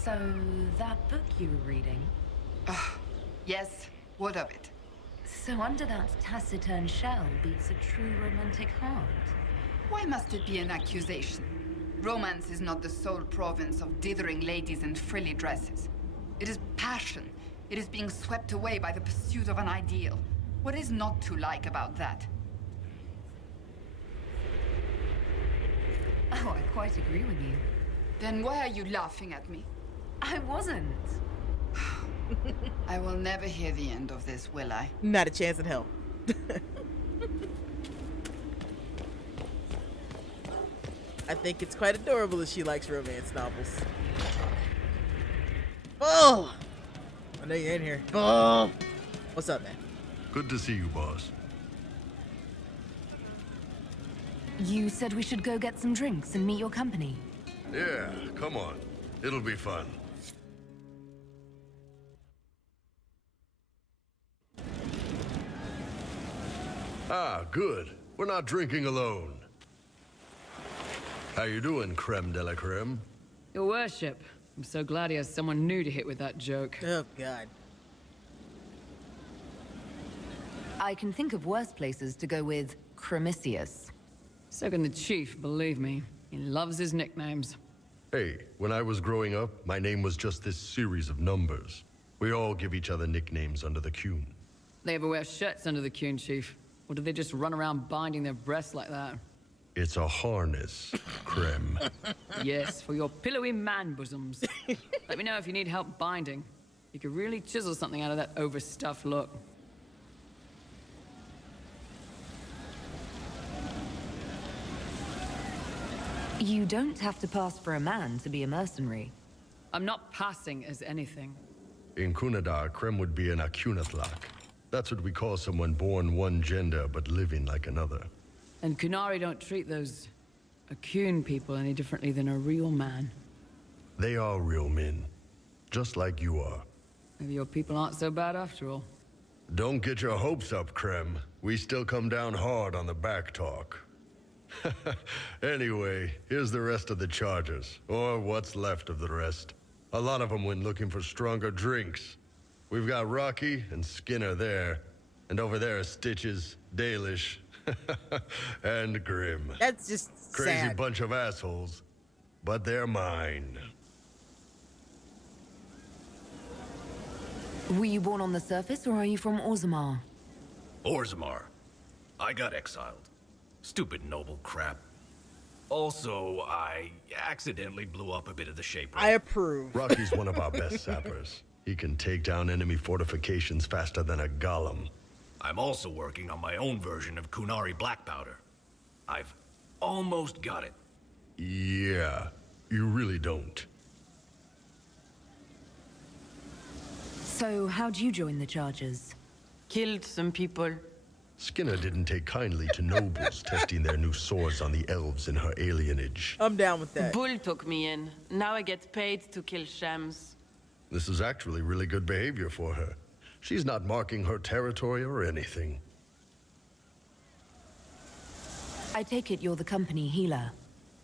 So, that book you were reading? Yes, what of it? So under that taciturn shell beats a true romantic heart. Why must it be an accusation? Romance is not the sole province of dithering ladies in frilly dresses. It is passion. It is being swept away by the pursuit of an ideal. What is not to like about that? Oh, I quite agree with you. Then why are you laughing at me? I wasn't. I will never hear the end of this, will I? Not a chance in hell. I think it's quite adorable that she likes romance novels. Oh! I know you're in here. Oh! What's up, man? Good to see you, boss. You said we should go get some drinks and meet your company. Yeah, come on. It'll be fun. Ah, good. We're not drinking alone. How you doing, creme de la creme? Your worship, I'm so glad he has someone new to hit with that joke. Oh, God. I can think of worse places to go with Cremisius. So can the chief, believe me. He loves his nicknames. Hey, when I was growing up, my name was just this series of numbers. We all give each other nicknames under the Qun. They ever wear shirts under the Qun, chief? Or do they just run around binding their breasts like that? It's a harness, creme. Yes, for your pillowy man bosoms. Let me know if you need help binding. You could really chisel something out of that overstuffed look. You don't have to pass for a man to be a mercenary. I'm not passing as anything. In Kunadar, creme would be an Akunatlak. That's what we call someone born one gender but living like another. And Kunari don't treat those Akun people any differently than a real man. They are real men, just like you are. Maybe your people aren't so bad after all. Don't get your hopes up, creme. We still come down hard on the back talk. Anyway, here's the rest of the chargers, or what's left of the rest. A lot of them went looking for stronger drinks. We've got Rocky and Skinner there, and over there are Stitches, Dalish, and Grim. That's just crazy sad. Bunch of assholes, but they're mine. Were you born on the surface, or are you from Orzammar? Orzammar. I got exiled. Stupid noble crap. Also, I accidentally blew up a bit of the shaper. I approve. Rocky's one of our best sappers. He can take down enemy fortifications faster than a golem. I'm also working on my own version of Kunari black powder. I've almost got it. Yeah, you really don't. So, how'd you join the Chargers? Killed some people. Skinner didn't take kindly to nobles testing their new swords on the elves in her alienage. I'm down with that. Bull took me in. Now I get paid to kill shams. This is actually really good behavior for her. She's not marking her territory or anything. I take it you're the company healer.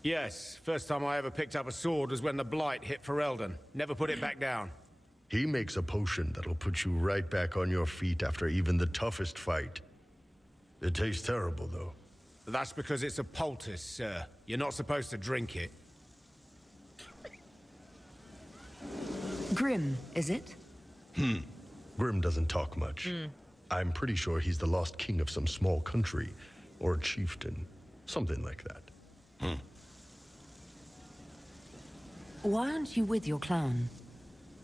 Yes, first time I ever picked up a sword was when the Blight hit Ferelden. Never put it back down. He makes a potion that'll put you right back on your feet after even the toughest fight. It tastes terrible, though. That's because it's a poultice, sir. You're not supposed to drink it. Grim, is it? Grim doesn't talk much. I'm pretty sure he's the lost king of some small country, or a chieftain. Something like that. Why aren't you with your clan?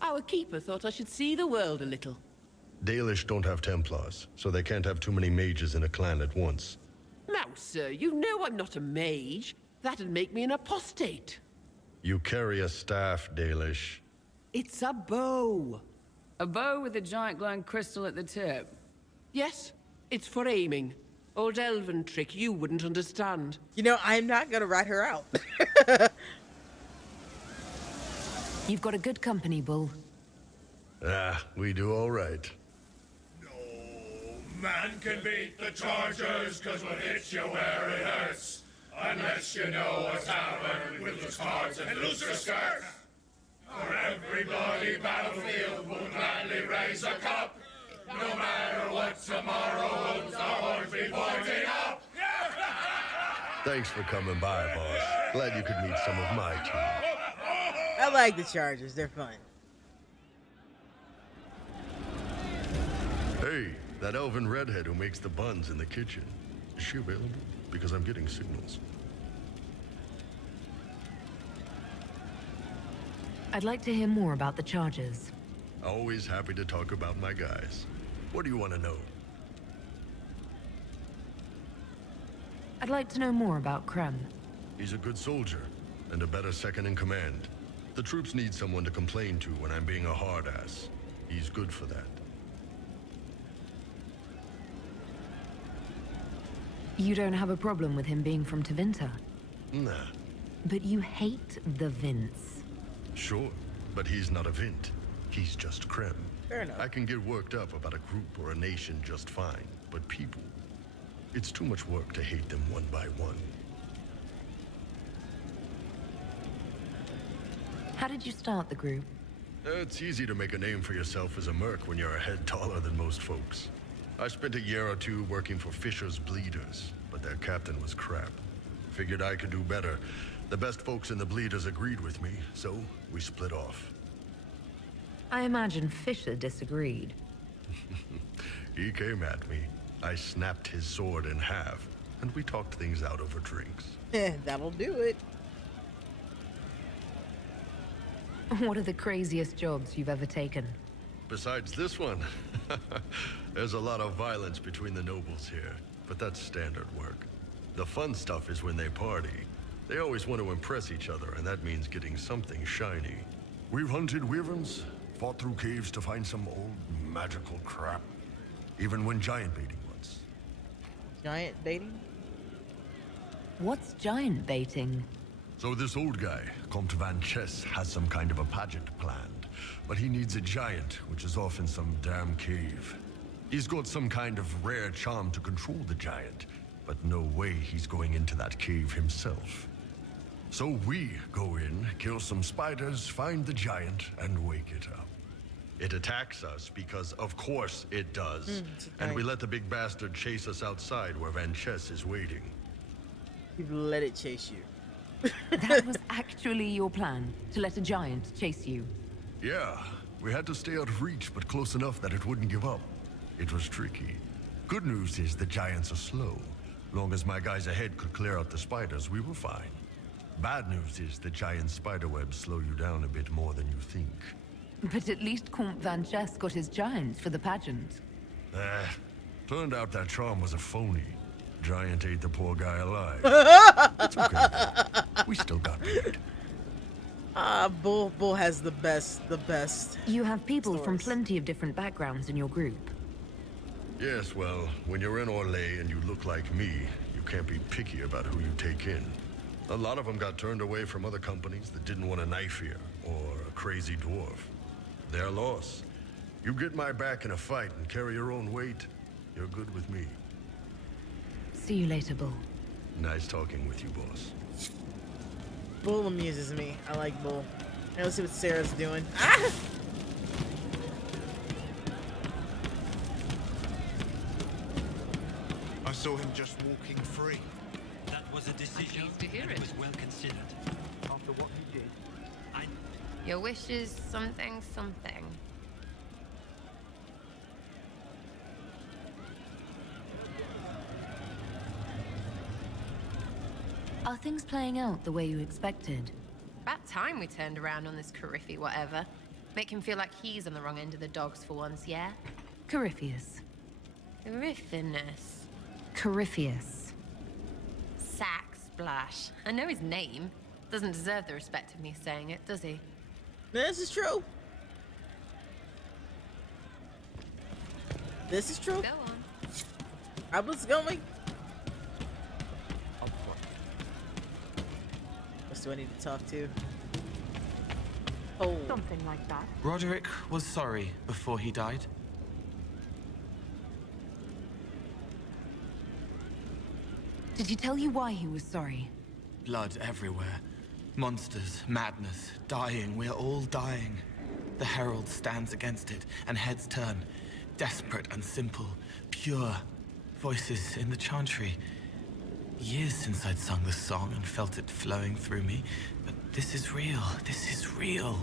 Our keeper thought I should see the world a little. Dalish don't have Templars, so they can't have too many mages in a clan at once. Now, sir, you know I'm not a mage. That'd make me an apostate. You carry a staff, Dalish. It's a bow. A bow with a giant glowing crystal at the tip. Yes, it's for aiming. Old elven trick you wouldn't understand. You know, I'm not gonna rat her out. You've got a good company, Bull. We do all right. Man can beat the Chargers, cause what hits you where it hurts. Unless you know a tavern with loose cards and looser skirts. For everybody battlefield will gladly raise a cup. No matter what tomorrow holds, the horns be pointing up. Thanks for coming by, boss. Glad you could meet some of my team. I like the Chargers. They're fun. Hey, that elven redhead who makes the buns in the kitchen. Is she available? Because I'm getting signals. I'd like to hear more about the charges. Always happy to talk about my guys. What do you want to know? I'd like to know more about Krem. He's a good soldier, and a better second in command. The troops need someone to complain to when I'm being a hard-ass. He's good for that. You don't have a problem with him being from Tevinter? Nah. But you hate the Vince. Sure, but he's not a Vint. He's just Krem. Fair enough. I can get worked up about a group or a nation just fine, but people... It's too much work to hate them one by one. How did you start the group? It's easy to make a name for yourself as a merc when you're a head taller than most folks. I spent a year or two working for Fisher's Bleeders, but their captain was crap. Figured I could do better. The best folks in the Bleeders agreed with me, so we split off. I imagine Fisher disagreed. He came at me. I snapped his sword in half, and we talked things out over drinks. That'll do it. What are the craziest jobs you've ever taken? Besides this one, there's a lot of violence between the nobles here, but that's standard work. The fun stuff is when they party. They always want to impress each other, and that means getting something shiny. We've hunted wyverns, fought through caves to find some old magical crap. Even went giant baiting once. Giant baiting? What's giant baiting? So this old guy, Comte Van Chess, has some kind of a pageant planned. But he needs a giant, which is off in some damn cave. He's got some kind of rare charm to control the giant, but no way he's going into that cave himself. So we go in, kill some spiders, find the giant, and wake it up. It attacks us because, of course, it does. And we let the big bastard chase us outside where Van Chess is waiting. You've let it chase you. That was actually your plan, to let a giant chase you. Yeah, we had to stay out of reach, but close enough that it wouldn't give up. It was tricky. Good news is the giants are slow. Long as my guys ahead could clear out the spiders, we were fine. Bad news is the giant spiderwebs slow you down a bit more than you think. But at least Comte Van Chess got his giants for the pageant. Turned out that charm was a phony. Giant ate the poor guy alive. It's okay, though. We still got paid. Bull has the best. You have people from stories. plenty of different backgrounds in your group. Yes, well, when you're in Orlais and you look like me, you can't be picky about who you take in. A lot of them got turned away from other companies that didn't want a knife here, or a crazy dwarf. Their loss. You get my back in a fight and carry your own weight, you're good with me. See you later, Bull. Nice talking with you, boss. Bull amuses me. I like Bull. Now let's see what Sarah's doing. Ah! I saw him just walking free. That was a decision. I'm pleased to hear and it. was well considered. After what he did. Your wish is something, something. Are things playing out the way you expected? About time we turned around on this Carriffy whatever. Make him feel like he's on the wrong end of the dogs for once, yeah? Corypheus. Cariffiness. Corypheus. Sack Splash. I know his name. Doesn't deserve the respect of me saying it, does he? This is true. This is true. Go on. I was going. What do I need to talk to? Oh. Something like that. Roderick was sorry before he died. Did he tell you why he was sorry? Blood everywhere. Monsters, madness, dying. We're all dying. The Herald stands against it, and heads turn. Desperate and simple, pure. Voices in the chantry. Years since I'd sung the song and felt it flowing through me. But this is real. This is real.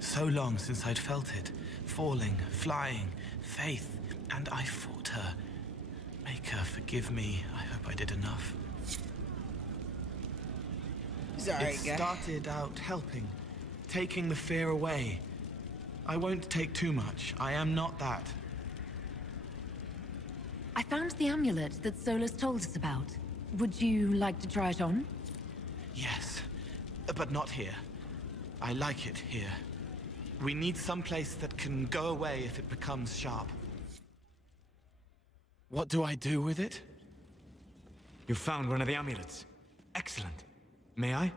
So long since I'd felt it. Falling, flying, faith. And I fought her. Make her forgive me. I hope I did enough. It started out helping, taking the fear away. I won't take too much. I am not that. I found the amulet that Solus told us about. Would you like to try it on? Yes, but not here. I like it here. We need some place that can go away if it becomes sharp. What do I do with it? You found one of the amulets. Excellent. May I?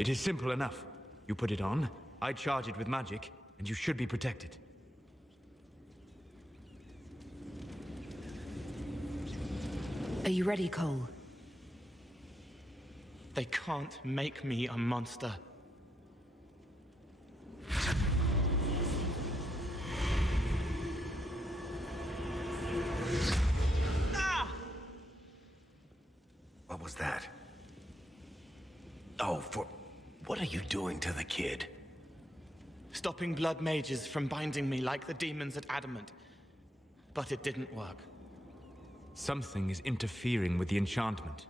It is simple enough. You put it on, I charge it with magic, and you should be protected. Are you ready, Cole? They can't make me a monster. What was that? Oh, what are you doing to the kid? Stopping blood mages from binding me like the demons at Adamant. But it didn't work. Something is interfering with the enchantment.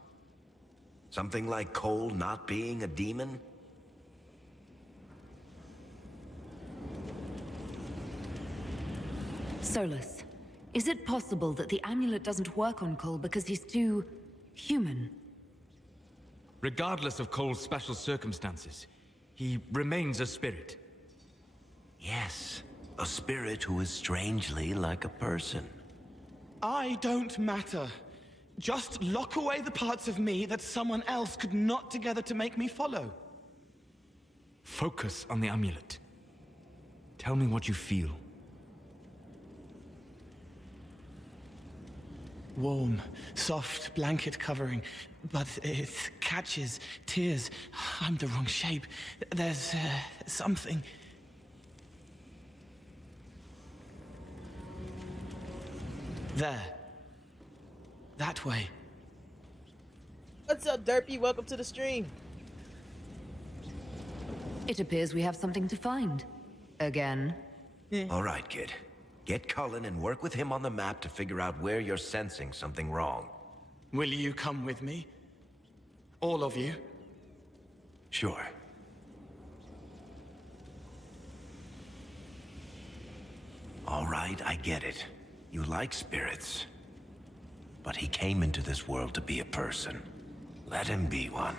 Something like Cole not being a demon? Solus, is it possible that the amulet doesn't work on Cole because he's too human? Regardless of Cole's special circumstances, he remains a spirit. Yes, a spirit who is strangely like a person. I don't matter. Just lock away the parts of me that someone else could knot together to make me follow. Focus on the amulet. Tell me what you feel. Warm, soft blanket covering, but it catches tears. I'm the wrong shape. There's something. There. That way. What's up, Derpy? Welcome to the stream. It appears we have something to find. Again. All right, kid. Get Cullen and work with him on the map to figure out where you're sensing something wrong. Will you come with me? All of you? Sure. All right, I get it. You like spirits. But he came into this world to be a person. Let him be one.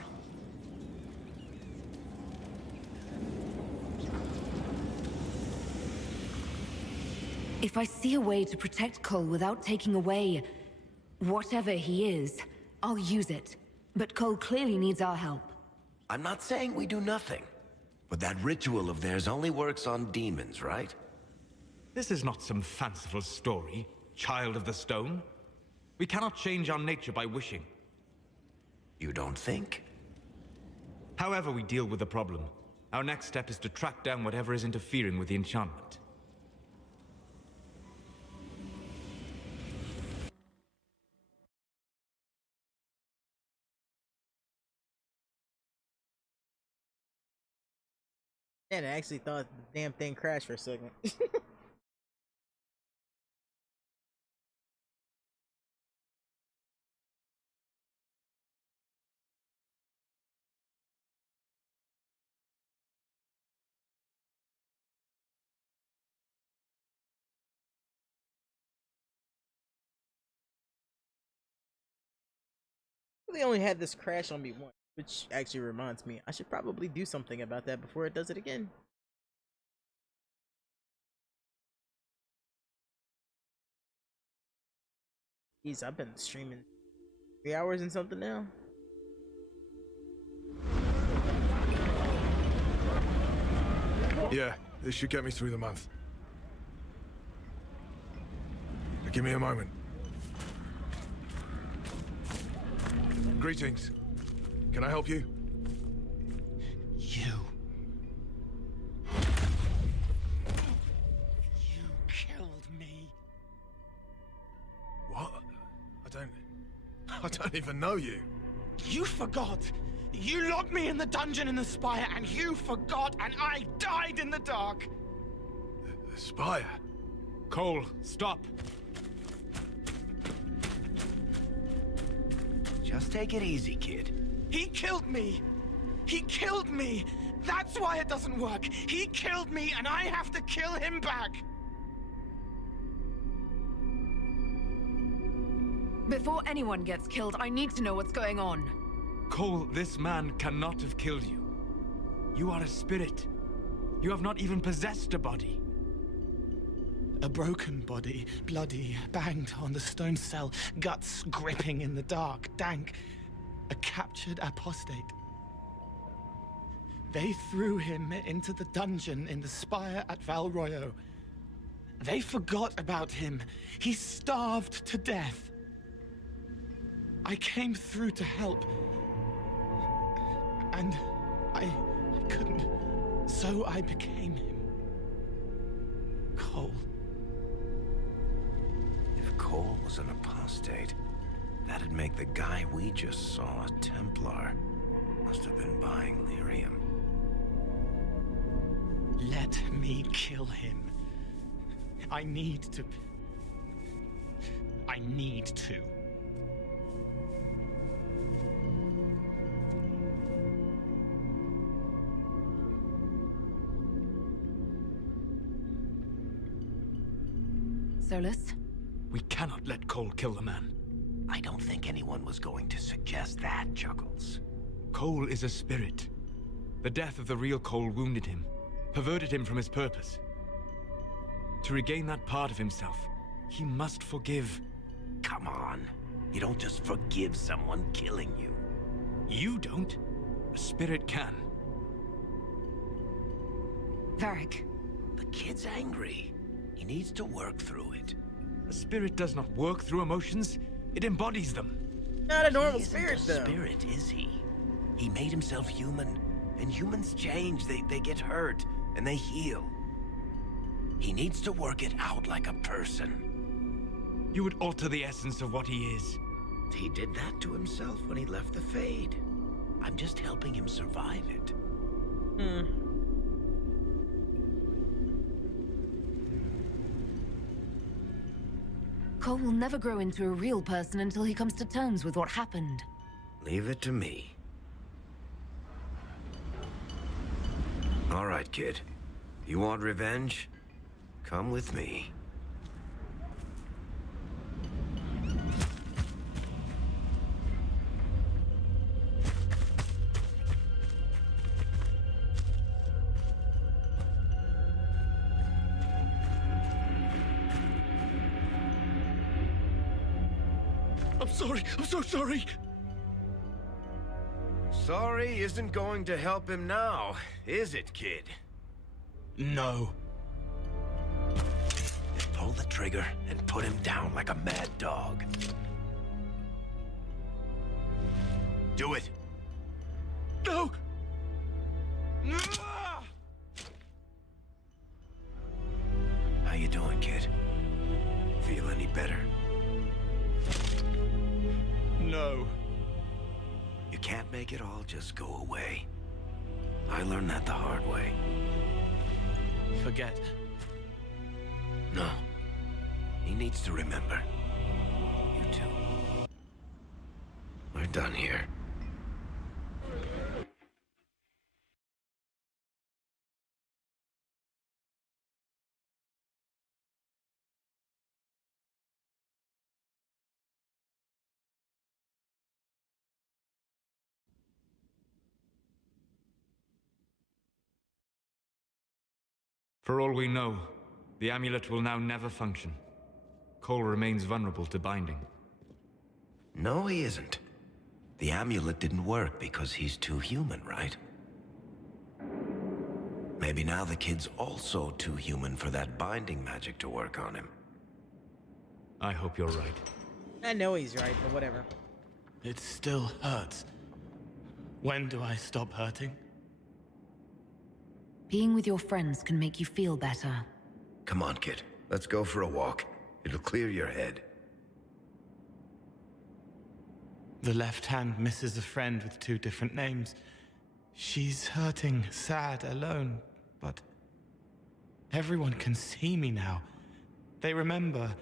If I see a way to protect Cole without taking away whatever he is, I'll use it. But Cole clearly needs our help. I'm not saying we do nothing. But that ritual of theirs only works on demons, right? This is not some fanciful story, child of the stone. We cannot change our nature by wishing. You don't think? However we deal with the problem, our next step is to track down whatever is interfering with the enchantment. Man, I actually thought the damn thing crashed for a second. They only had this crash on me once, which actually reminds me, I should probably do something about that before it does it again. Jeez, I've been streaming 3 hours and something now. Yeah, this should get me through the month. Give me a moment. Greetings. Can I help you? You killed me. What? I don't even know you. You forgot. You locked me in the dungeon in the spire, and you forgot, and I died in the dark. The spire? Cole, stop. Just take it easy, kid. He killed me. He killed me. That's why it doesn't work. He killed me, and I have to kill him back. Before anyone gets killed, I need to know what's going on. Cole, this man cannot have killed you. You are a spirit. You have not even possessed a body. A broken body, bloody, banged on the stone cell, guts gripping in the dark, dank. A captured apostate. They threw him into the dungeon in the spire at Valroyo. They forgot about him. He starved to death. I came through to help. And I couldn't. So I became him. Cole. If Cole was an apostate, that'd make the guy we just saw a Templar. Must have been buying lyrium. Let me kill him. I need to. Solus? We cannot let Cole kill the man. I don't think anyone was going to suggest that, Juggles. Cole is a spirit. The death of the real Cole wounded him, perverted him from his purpose. To regain that part of himself, he must forgive. Come on. You don't just forgive someone killing you. You don't. A spirit can. Varric. The kid's angry. He needs to work through it. A spirit does not work through emotions. It embodies them. Not a normal He isn't spirit, a though. Spirit, is he? He made himself human. And humans change. They get hurt. And they heal. He needs to work it out like a person. You would alter the essence of what he is. He did that to himself when he left the Fade. I'm just helping him survive it. Cole will never grow into a real person until he comes to terms with what happened. Leave it to me. All right, kid. You want revenge? Come with me. I'm sorry. I'm so sorry. Sorry isn't going to help him now, is it, kid? No. pull the trigger and put him down like a mad dog. Do it. No! How you doing, kid? Feel any better? No. You can't make it all just go away. I learned that the hard way. Forget. No. He needs to remember. You too. We're done here. For all we know, the amulet will now never function. Cole remains vulnerable to binding. No, he isn't. The amulet didn't work because he's too human, right? Maybe now the kid's also too human for that binding magic to work on him. I hope you're right. I know he's right, but whatever. It still hurts. When do I stop hurting? Being with your friends can make you feel better. Come on, kid. Let's go for a walk. It'll clear your head. The left hand misses a friend with 2 different names. She's hurting, sad, alone, but everyone can see me now. They remember.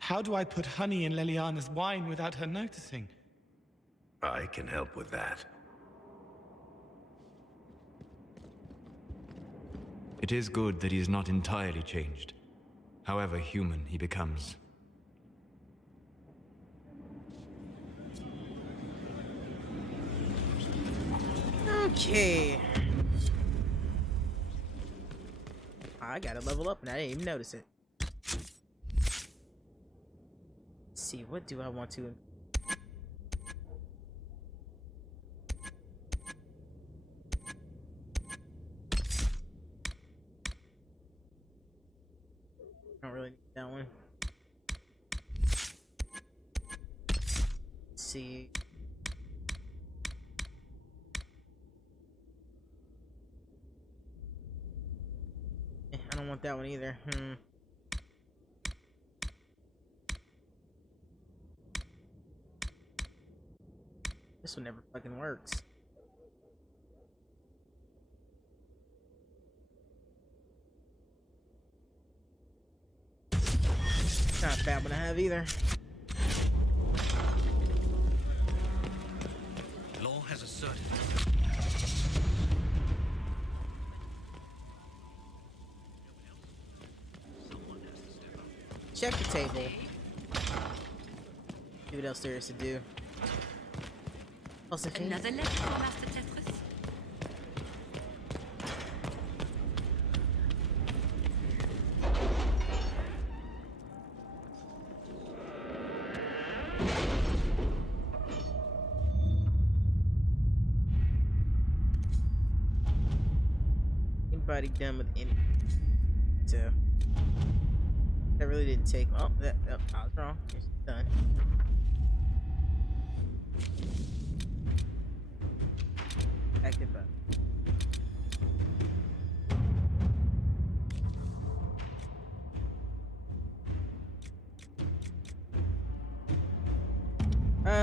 How do I put honey in Leliana's wine without her noticing? I can help with that. It is good that he is not entirely changed, however human he becomes. Okay. I gotta level up and I didn't even notice it. Let's see, what do I want to... I don't really need that one. Let's see. I don't want that one either. This one never fucking works. Not a bad one to have either. Law has asserted. Check the table. See what else there is to do. Another letter for Master Tetris? Anybody done with any? So that really didn't take. Oh, I was wrong. It's done. Active up.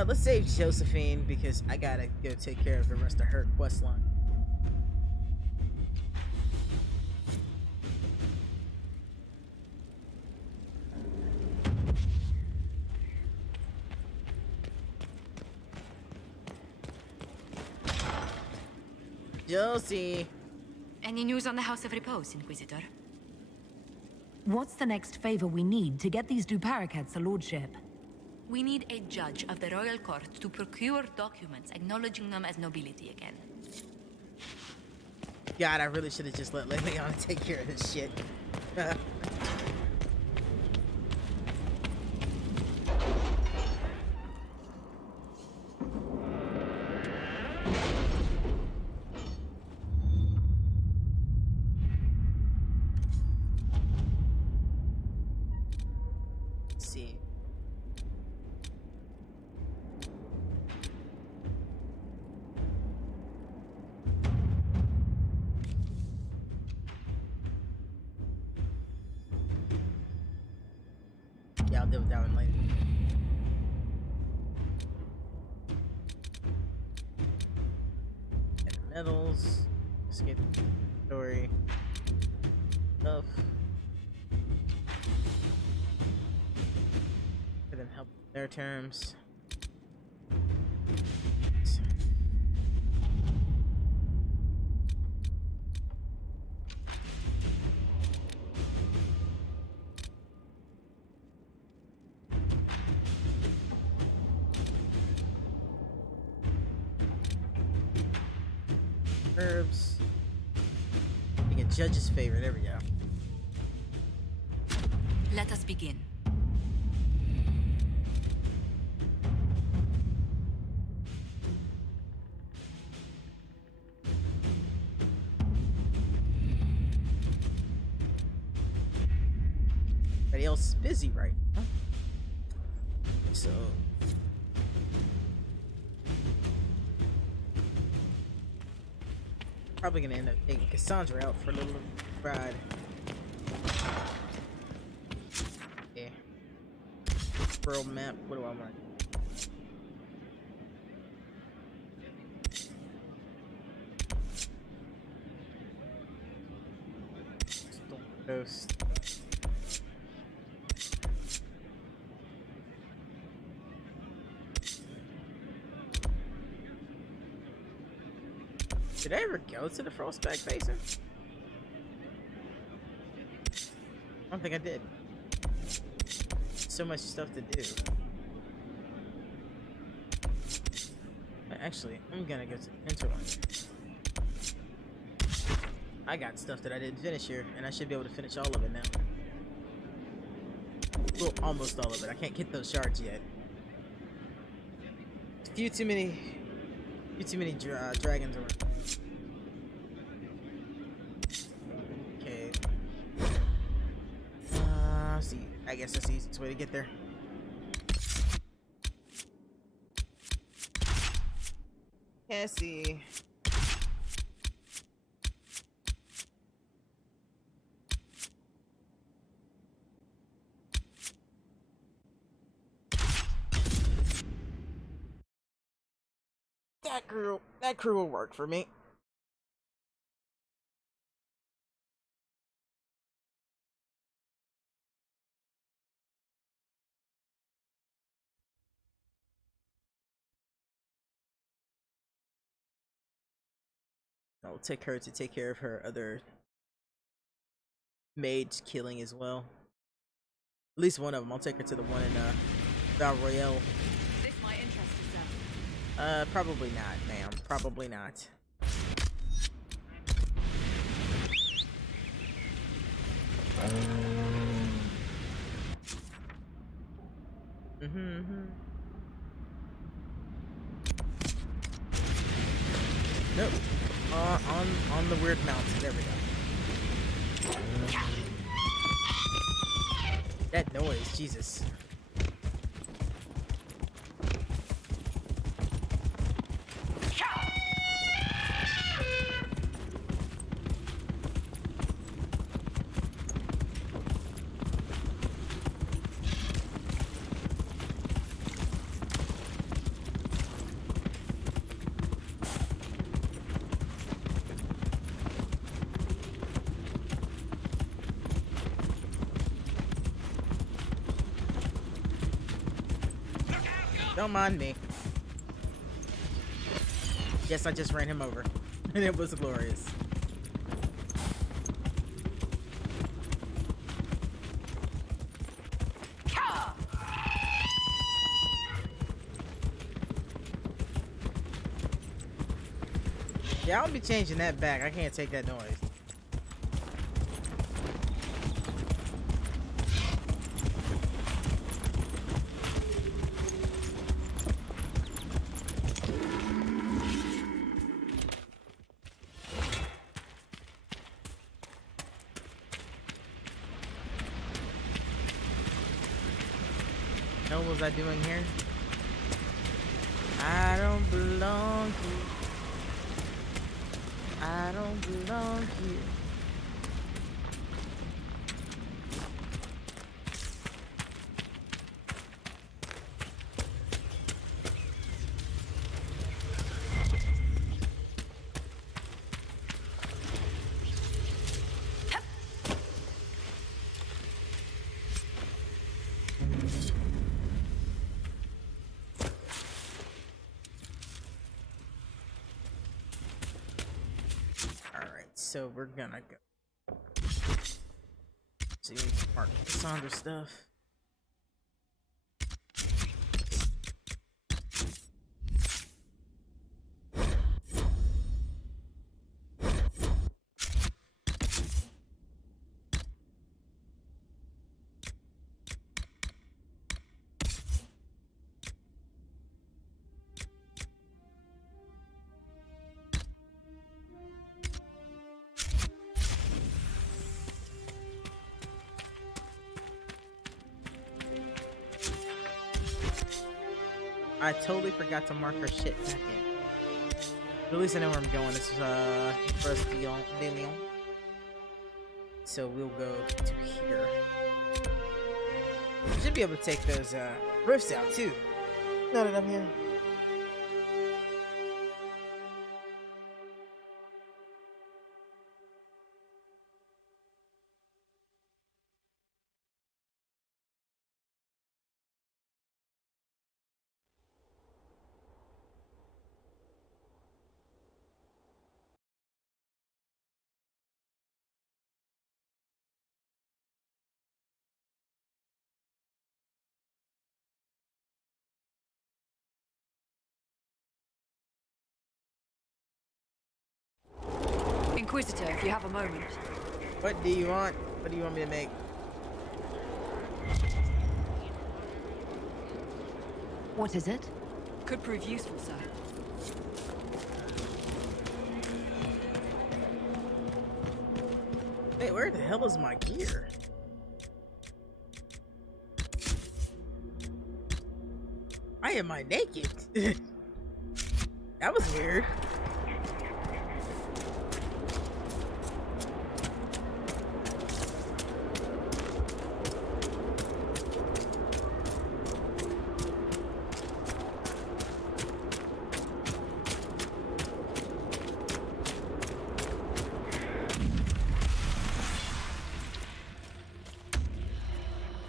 Let's save Josephine because I gotta go take care of the rest of her quest line. Josie! Any news on the House of Repose, Inquisitor? What's the next favor we need to get these two parakeets a lordship? We need a judge of the royal court to procure documents acknowledging them as nobility again. God, I really should have just let Leon take care of this shit. I'll deal with that one later. And metals. Escape the story. Stuff. For them help their terms. Herbs. Being a judge's favor. There we go. Let us begin. Everybody else is busy right now. So probably gonna end up taking Cassandra out for a little ride. Yeah. World map. What do I want? Stone Coast. Did I ever go to the Frostback Basin? I don't think I did. So much stuff to do. But actually, I'm gonna go to the Hinterland. I got stuff that I didn't finish here, and I should be able to finish all of it now. Well, almost all of it. I can't get those shards yet. A few too many dragons around. Okay. See. I guess that's the easiest way to get there. Cassie. That crew will work for me. I'll take her to take care of her other maids killing as well. At least one of them. I'll take her to the one in Val Royale. This might interest you, sir. Probably not, ma'am. Probably not. Nope. On the weird mountain. There we go. That noise, Jesus. Don't mind me. Yes, I just ran him over. And it was glorious. Yeah, I'll be changing that back. I can't take that noise. What was I doing here? I don't belong here. I don't belong here. so we're gonna go. See, mark Cassandra stuff. I totally forgot to mark her shit back in. But at least I know where I'm going. This is first de Leon. So we'll go to here. Should be able to take those roofs out too. Now that I'm here. Inquisitor, if you have a moment. What do you want? What do you want me to make? What is it? Could prove useful, sir. Hey, where the hell is my gear? Why am I naked? That was weird.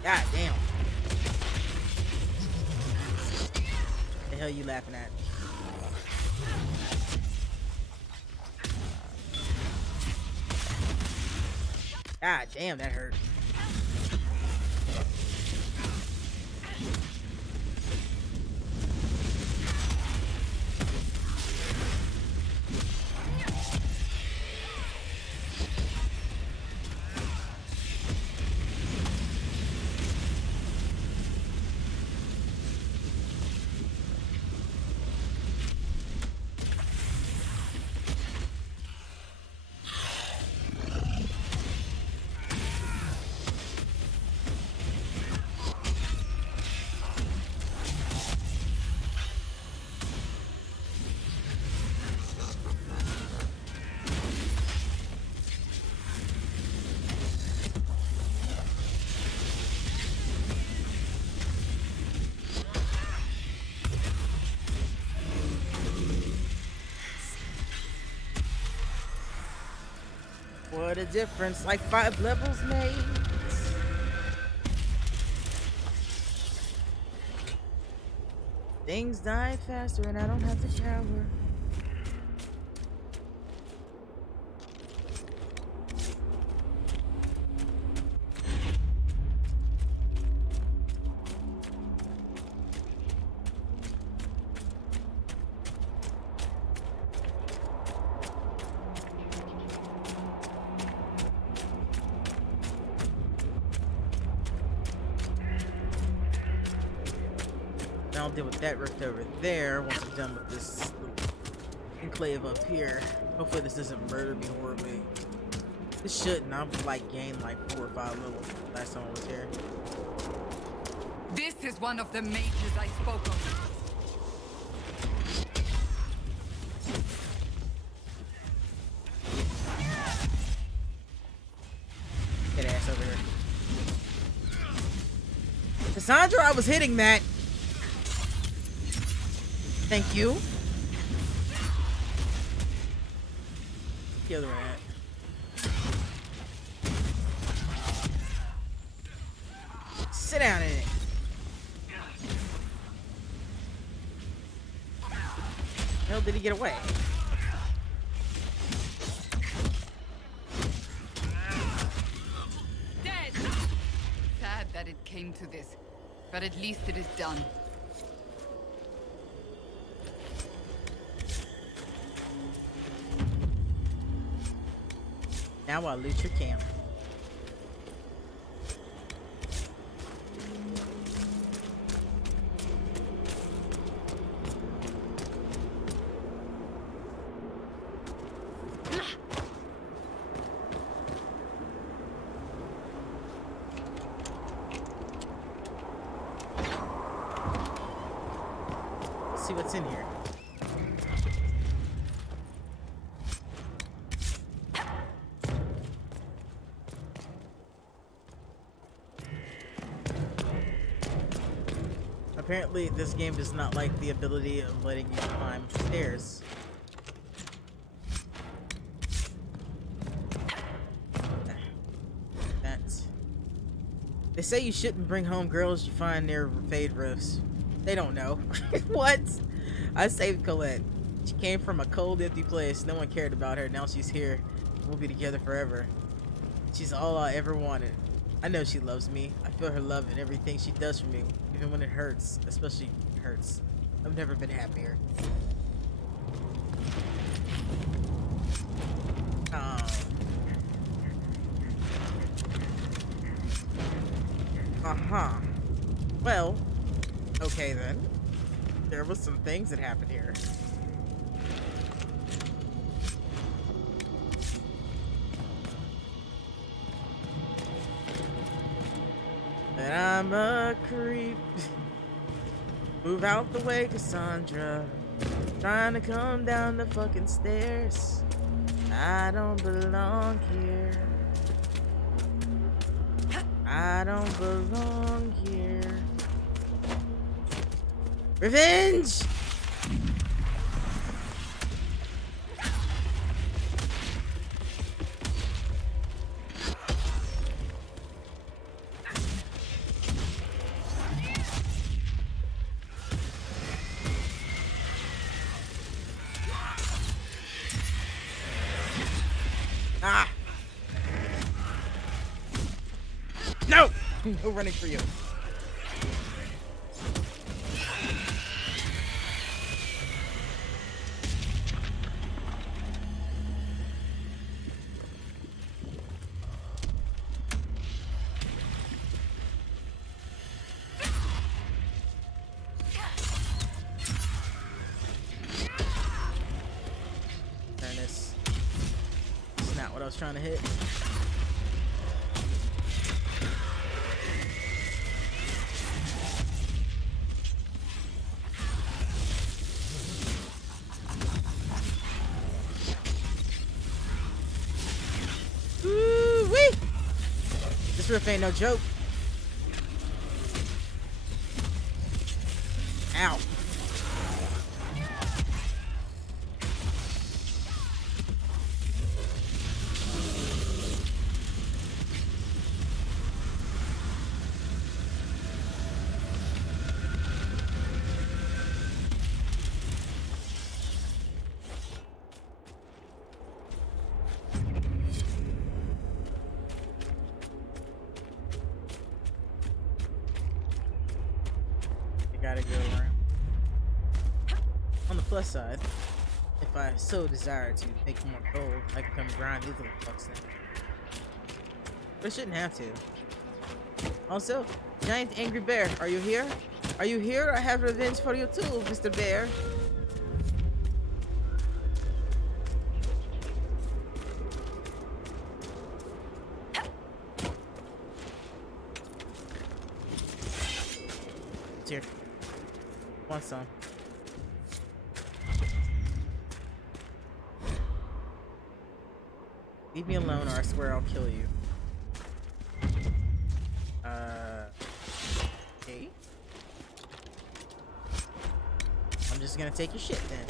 God damn. The hell you laughing at? God damn, that hurt. What a difference, like 5 levels made. Things die faster and I don't have to shower. I'll deal with that rift over there once I'm done with this little enclave up here. Hopefully this doesn't murder me horribly. This shouldn't. I've like gained like 4 or 5 levels last time I was here. This is one of the mages I spoke of. Get ass over here. Cassandra, I was hitting that. Thank you. Kill the rat. Sit down in it. Hell, did he get away? came to this, but at least it is done. Now I'll loot your camp. Let's see what's in here. Apparently, this game does not like the ability of letting you climb stairs. That's... They say you shouldn't bring home girls you find near fade roofs. They don't know. What? I saved Colette. She came from a cold, empty place. No one cared about her. Now she's here. We'll be together forever. She's all I ever wanted. I know she loves me. I feel her love in everything she does for me, even when it hurts. Especially hurts. I've never been happier. Well, okay then. There was some things that happened here. And I'm a creep. Move out the way, Cassandra. Trying to come down the fucking stairs. I don't belong here. I don't belong here. Revenge! Ah! No! No running for you. Fairness. It's not what I was trying to hit. Ooh-wee! This roof ain't no joke. Ow. Gotta go around. On the plus side, if I so desire to make more gold, I can come grind these little fucks now. But I shouldn't have to. Also, giant angry bear, are you here? Are you here? I have revenge for you too, Mr. Bear. Here. Want some? Leave me alone or I swear I'll kill you. Okay. I'm just gonna take your shit then.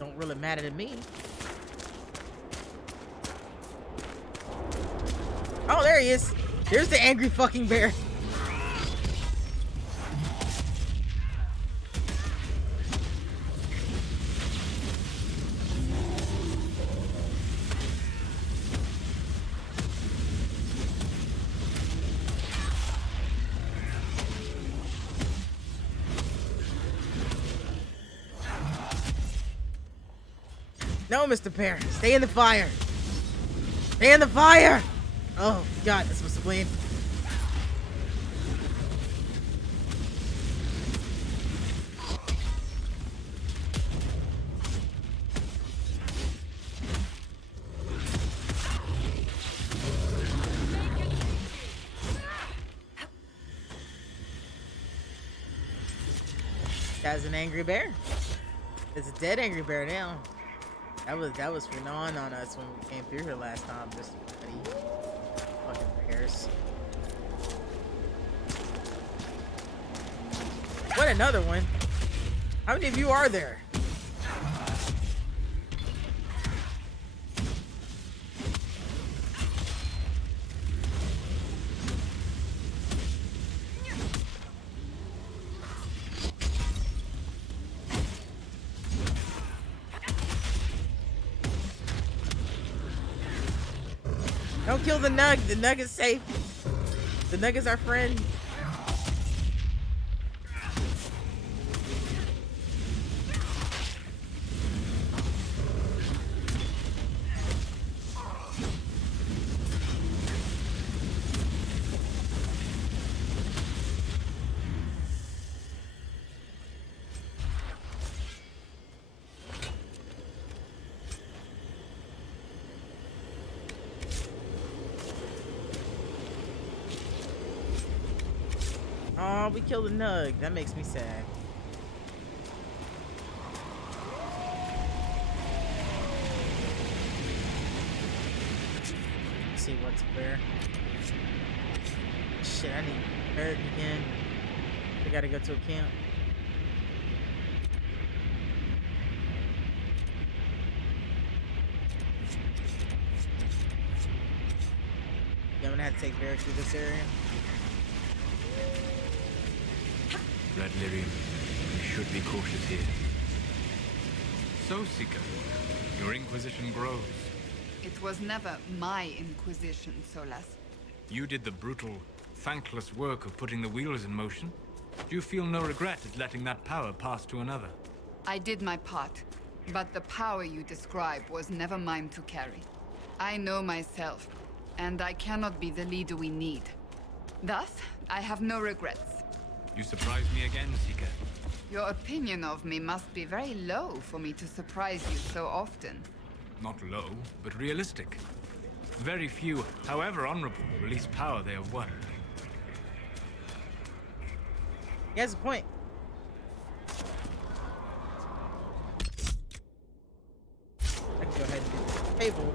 Don't really matter to me. Oh, there he is. There's the angry fucking bear. No, Mr. Pear. Stay in the fire. Stay in the fire! Oh, God, this was the blame. That's an angry bear. It's a dead angry bear now. That was for gnawing on us when we came through here last time. Just bloody fucking bears. What, another one? How many of you are there? Don't kill the Nug. The Nug is safe. The Nug is our friend. Oh, we killed a Nug. That makes me sad. Let's see what's where. Shit, I need Eric again. I gotta go to a camp. Yeah, I'm gonna have to take Eric through this area. Red Lyrium, you should be cautious here. So, Seeker, your Inquisition grows. It was never my Inquisition, Solas. You did the brutal, thankless work of putting the wheels in motion. Do you feel no regret at letting that power pass to another? I did my part, but the power you describe was never mine to carry. I know myself, and I cannot be the leader we need. Thus, I have no regrets. You surprise me again, Seeker. Your opinion of me must be very low for me to surprise you so often. Not low, but realistic. Very few, however honorable, release power they have won. He has a point. I can go ahead and do the table.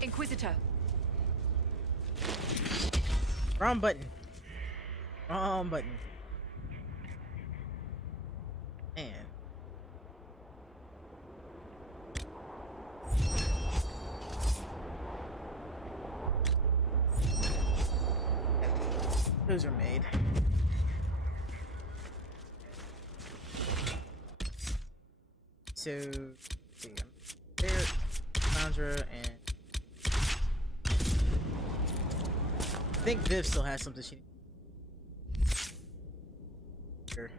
Inquisitor. Wrong button. Wrong button. Man. Those are made. So, let's see, there, Sandra, and I think Viv still has something she needs. Sure.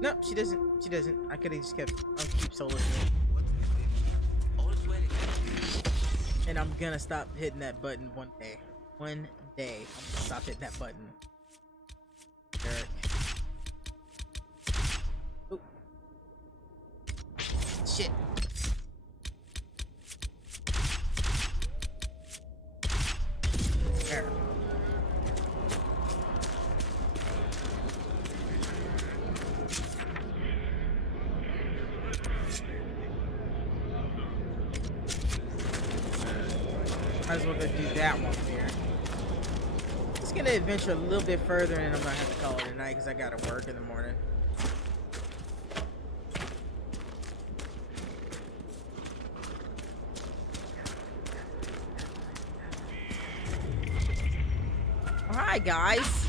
No, she doesn't. She doesn't. I could have just kept. I'll keep solo. And I'm gonna stop hitting that button one day. One day, I'm gonna stop hitting that button. Eric. Oh. Shit. There. Might as well go do that one here. Just gonna adventure a little bit further and I'm gonna have to call it a night because I gotta work in the morning. Alright, guys.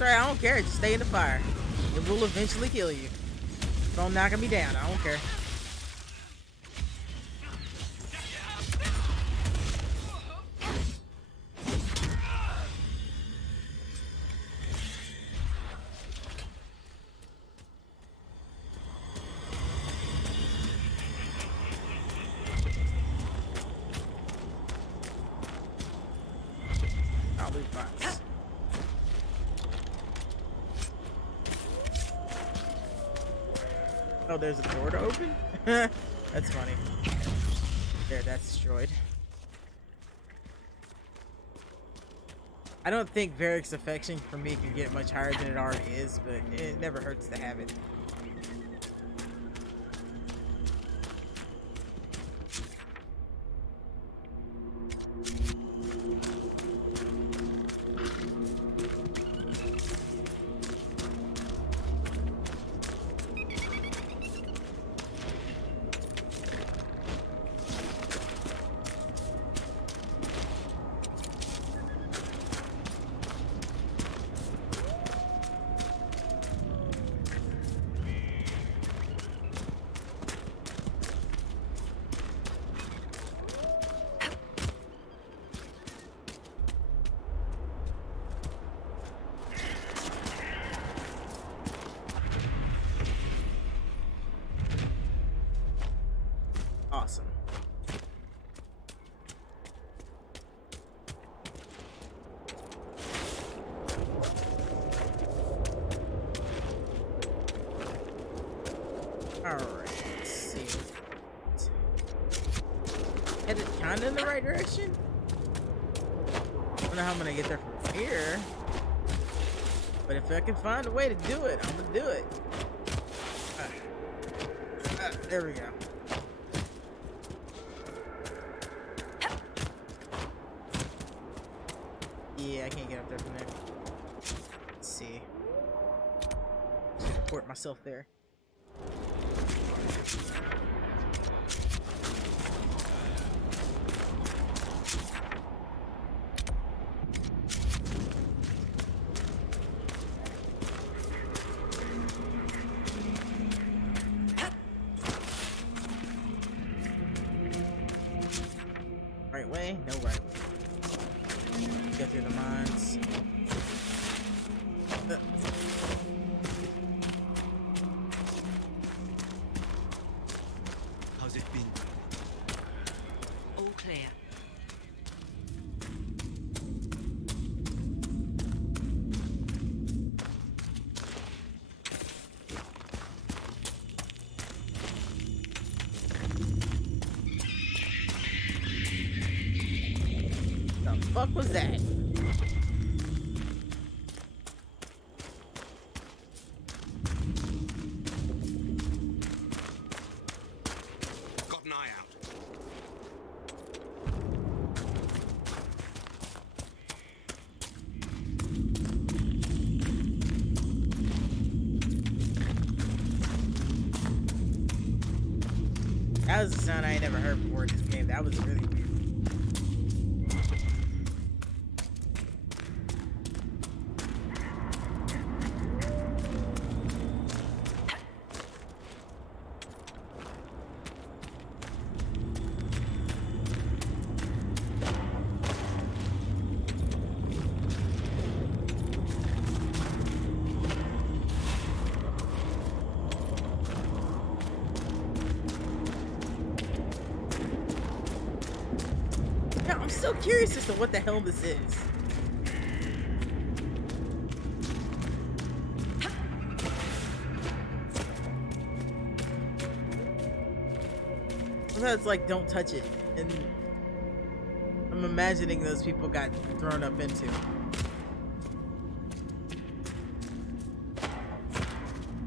That's right, I don't care. Just stay in the fire. It will eventually kill you. Don't knock me down. I don't care. I'll leave box. Oh, there's a door to open? That's funny. There, that's destroyed. I don't think Varric's affection for me can get much higher than it already is, but it never hurts to have it. Awesome. Alright, let's see. Headed kinda in the right direction. I don't know how I'm gonna get there from here. But if I can find a way to do it, I'm gonna do it. There we go. Yeah, I can't get up there from there. Let's see. Just report myself there. Right way? No right way. Get through the mines. How's it been? All clear. The fuck was that? Got an eye out. That was a sound I ain't never heard before in this game. That was really weird. Yeah, I'm still curious as to what the hell this is. Sometimes it's like, don't touch it. And I'm imagining those people got thrown up into.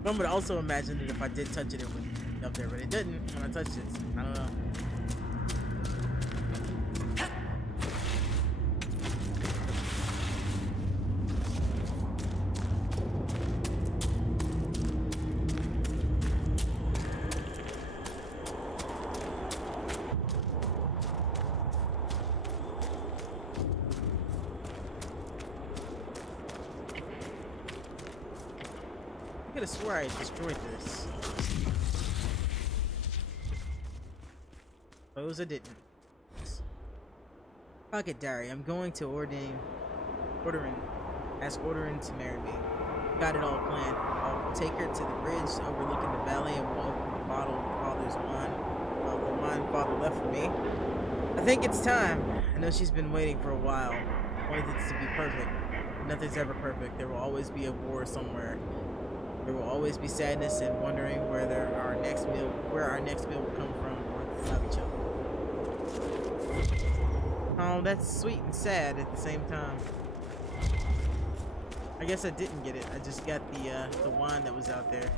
One would also imagine that if I did touch it, it would be up there, but it didn't when I touched it. I don't know. could have swore I destroyed this. Suppose I didn't. Pocket diary. I'm going to ask Ordering to marry me. Got it all planned. I'll take her to the bridge overlooking the valley and we'll open the bottle of Father's wine. The wine Father left for me. I think it's time. I know she's been waiting for a while. Wanted it to be perfect. Nothing's ever perfect. There will always be a war somewhere. There will always be sadness and wondering where our next meal will come from or love each other. Oh, that's sweet and sad at the same time. I guess I didn't get it. I just got the wine that was out there.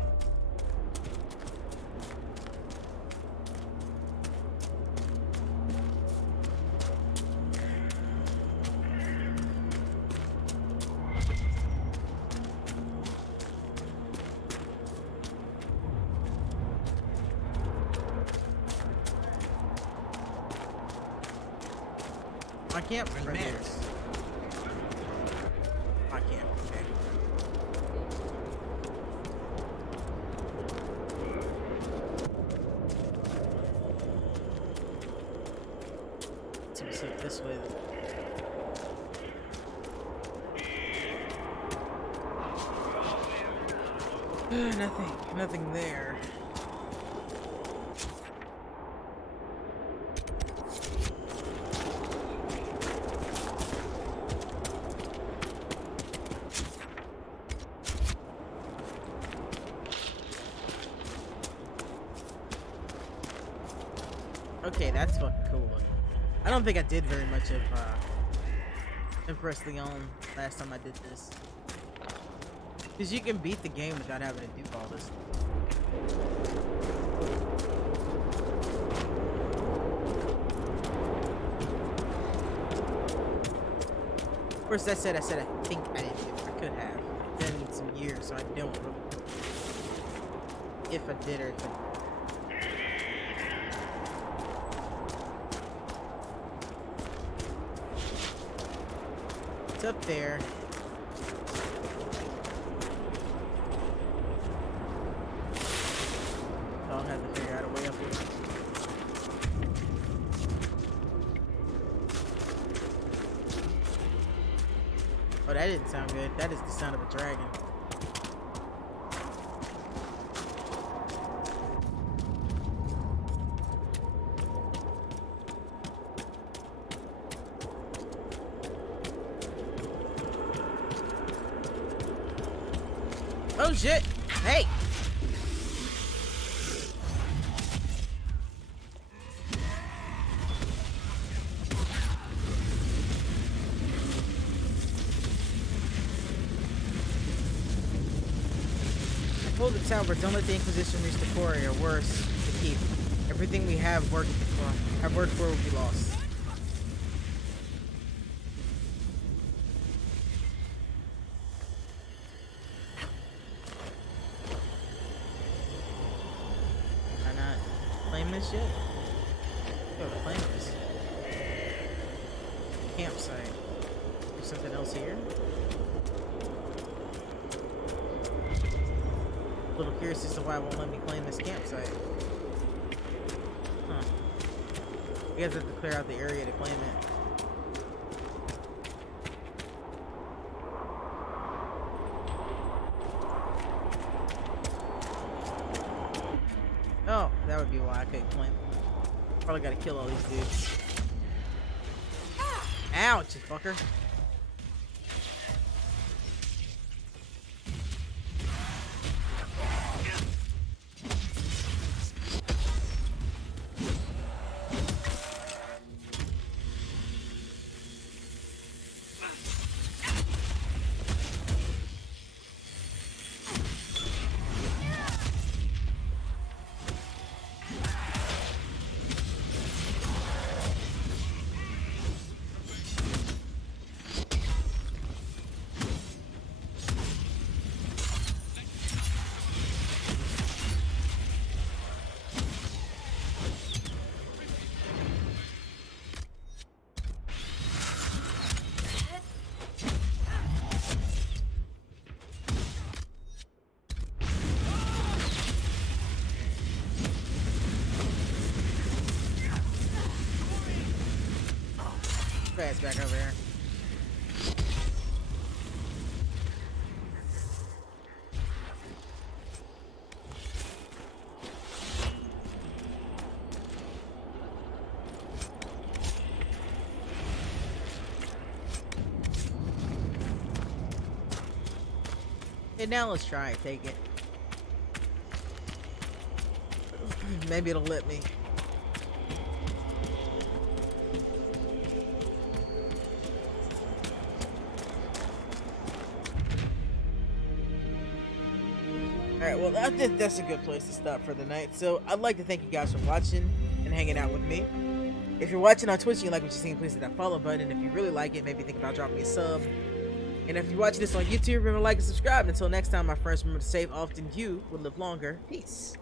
I can't right there. I can't. Okay. So it's like this way. Nothing there. Okay, that's fucking cool. I don't think I did very much of Empress Leon last time I did this. Because you can beat the game without having to do all this. Of course, that said, I think I didn't do it. I could have. It's been some years, so I don't remember if I did or if I didn't. Up there. I'll have to figure out a way up here. Oh, that didn't sound good. That is the sound of a dragon. Oh shit! Hey! Hold the tower, but don't let the Inquisition reach the quarry, or worse, the keep. Everything we have worked for will be lost. This yet? Go to claim this. Campsite. There's something else here. A little curious as to why it won't let me claim this campsite. Huh. You guys have to clear out the area to claim it. Oh, that would be why I couldn't claim. Probably gotta kill all these dudes. Ouch, you fucker. fast back over here. Okay, now let's try it. Take it. Maybe it'll let me. Alright, well, I think that's a good place to stop for the night. So, I'd like to thank you guys for watching and hanging out with me. If you're watching on Twitch and you like what you're seeing, please hit that follow button. And if you really like it, maybe think about dropping me a sub. And if you're watching this on YouTube, remember to like and subscribe. And until next time, my friends, remember to save often. You will live longer. Peace.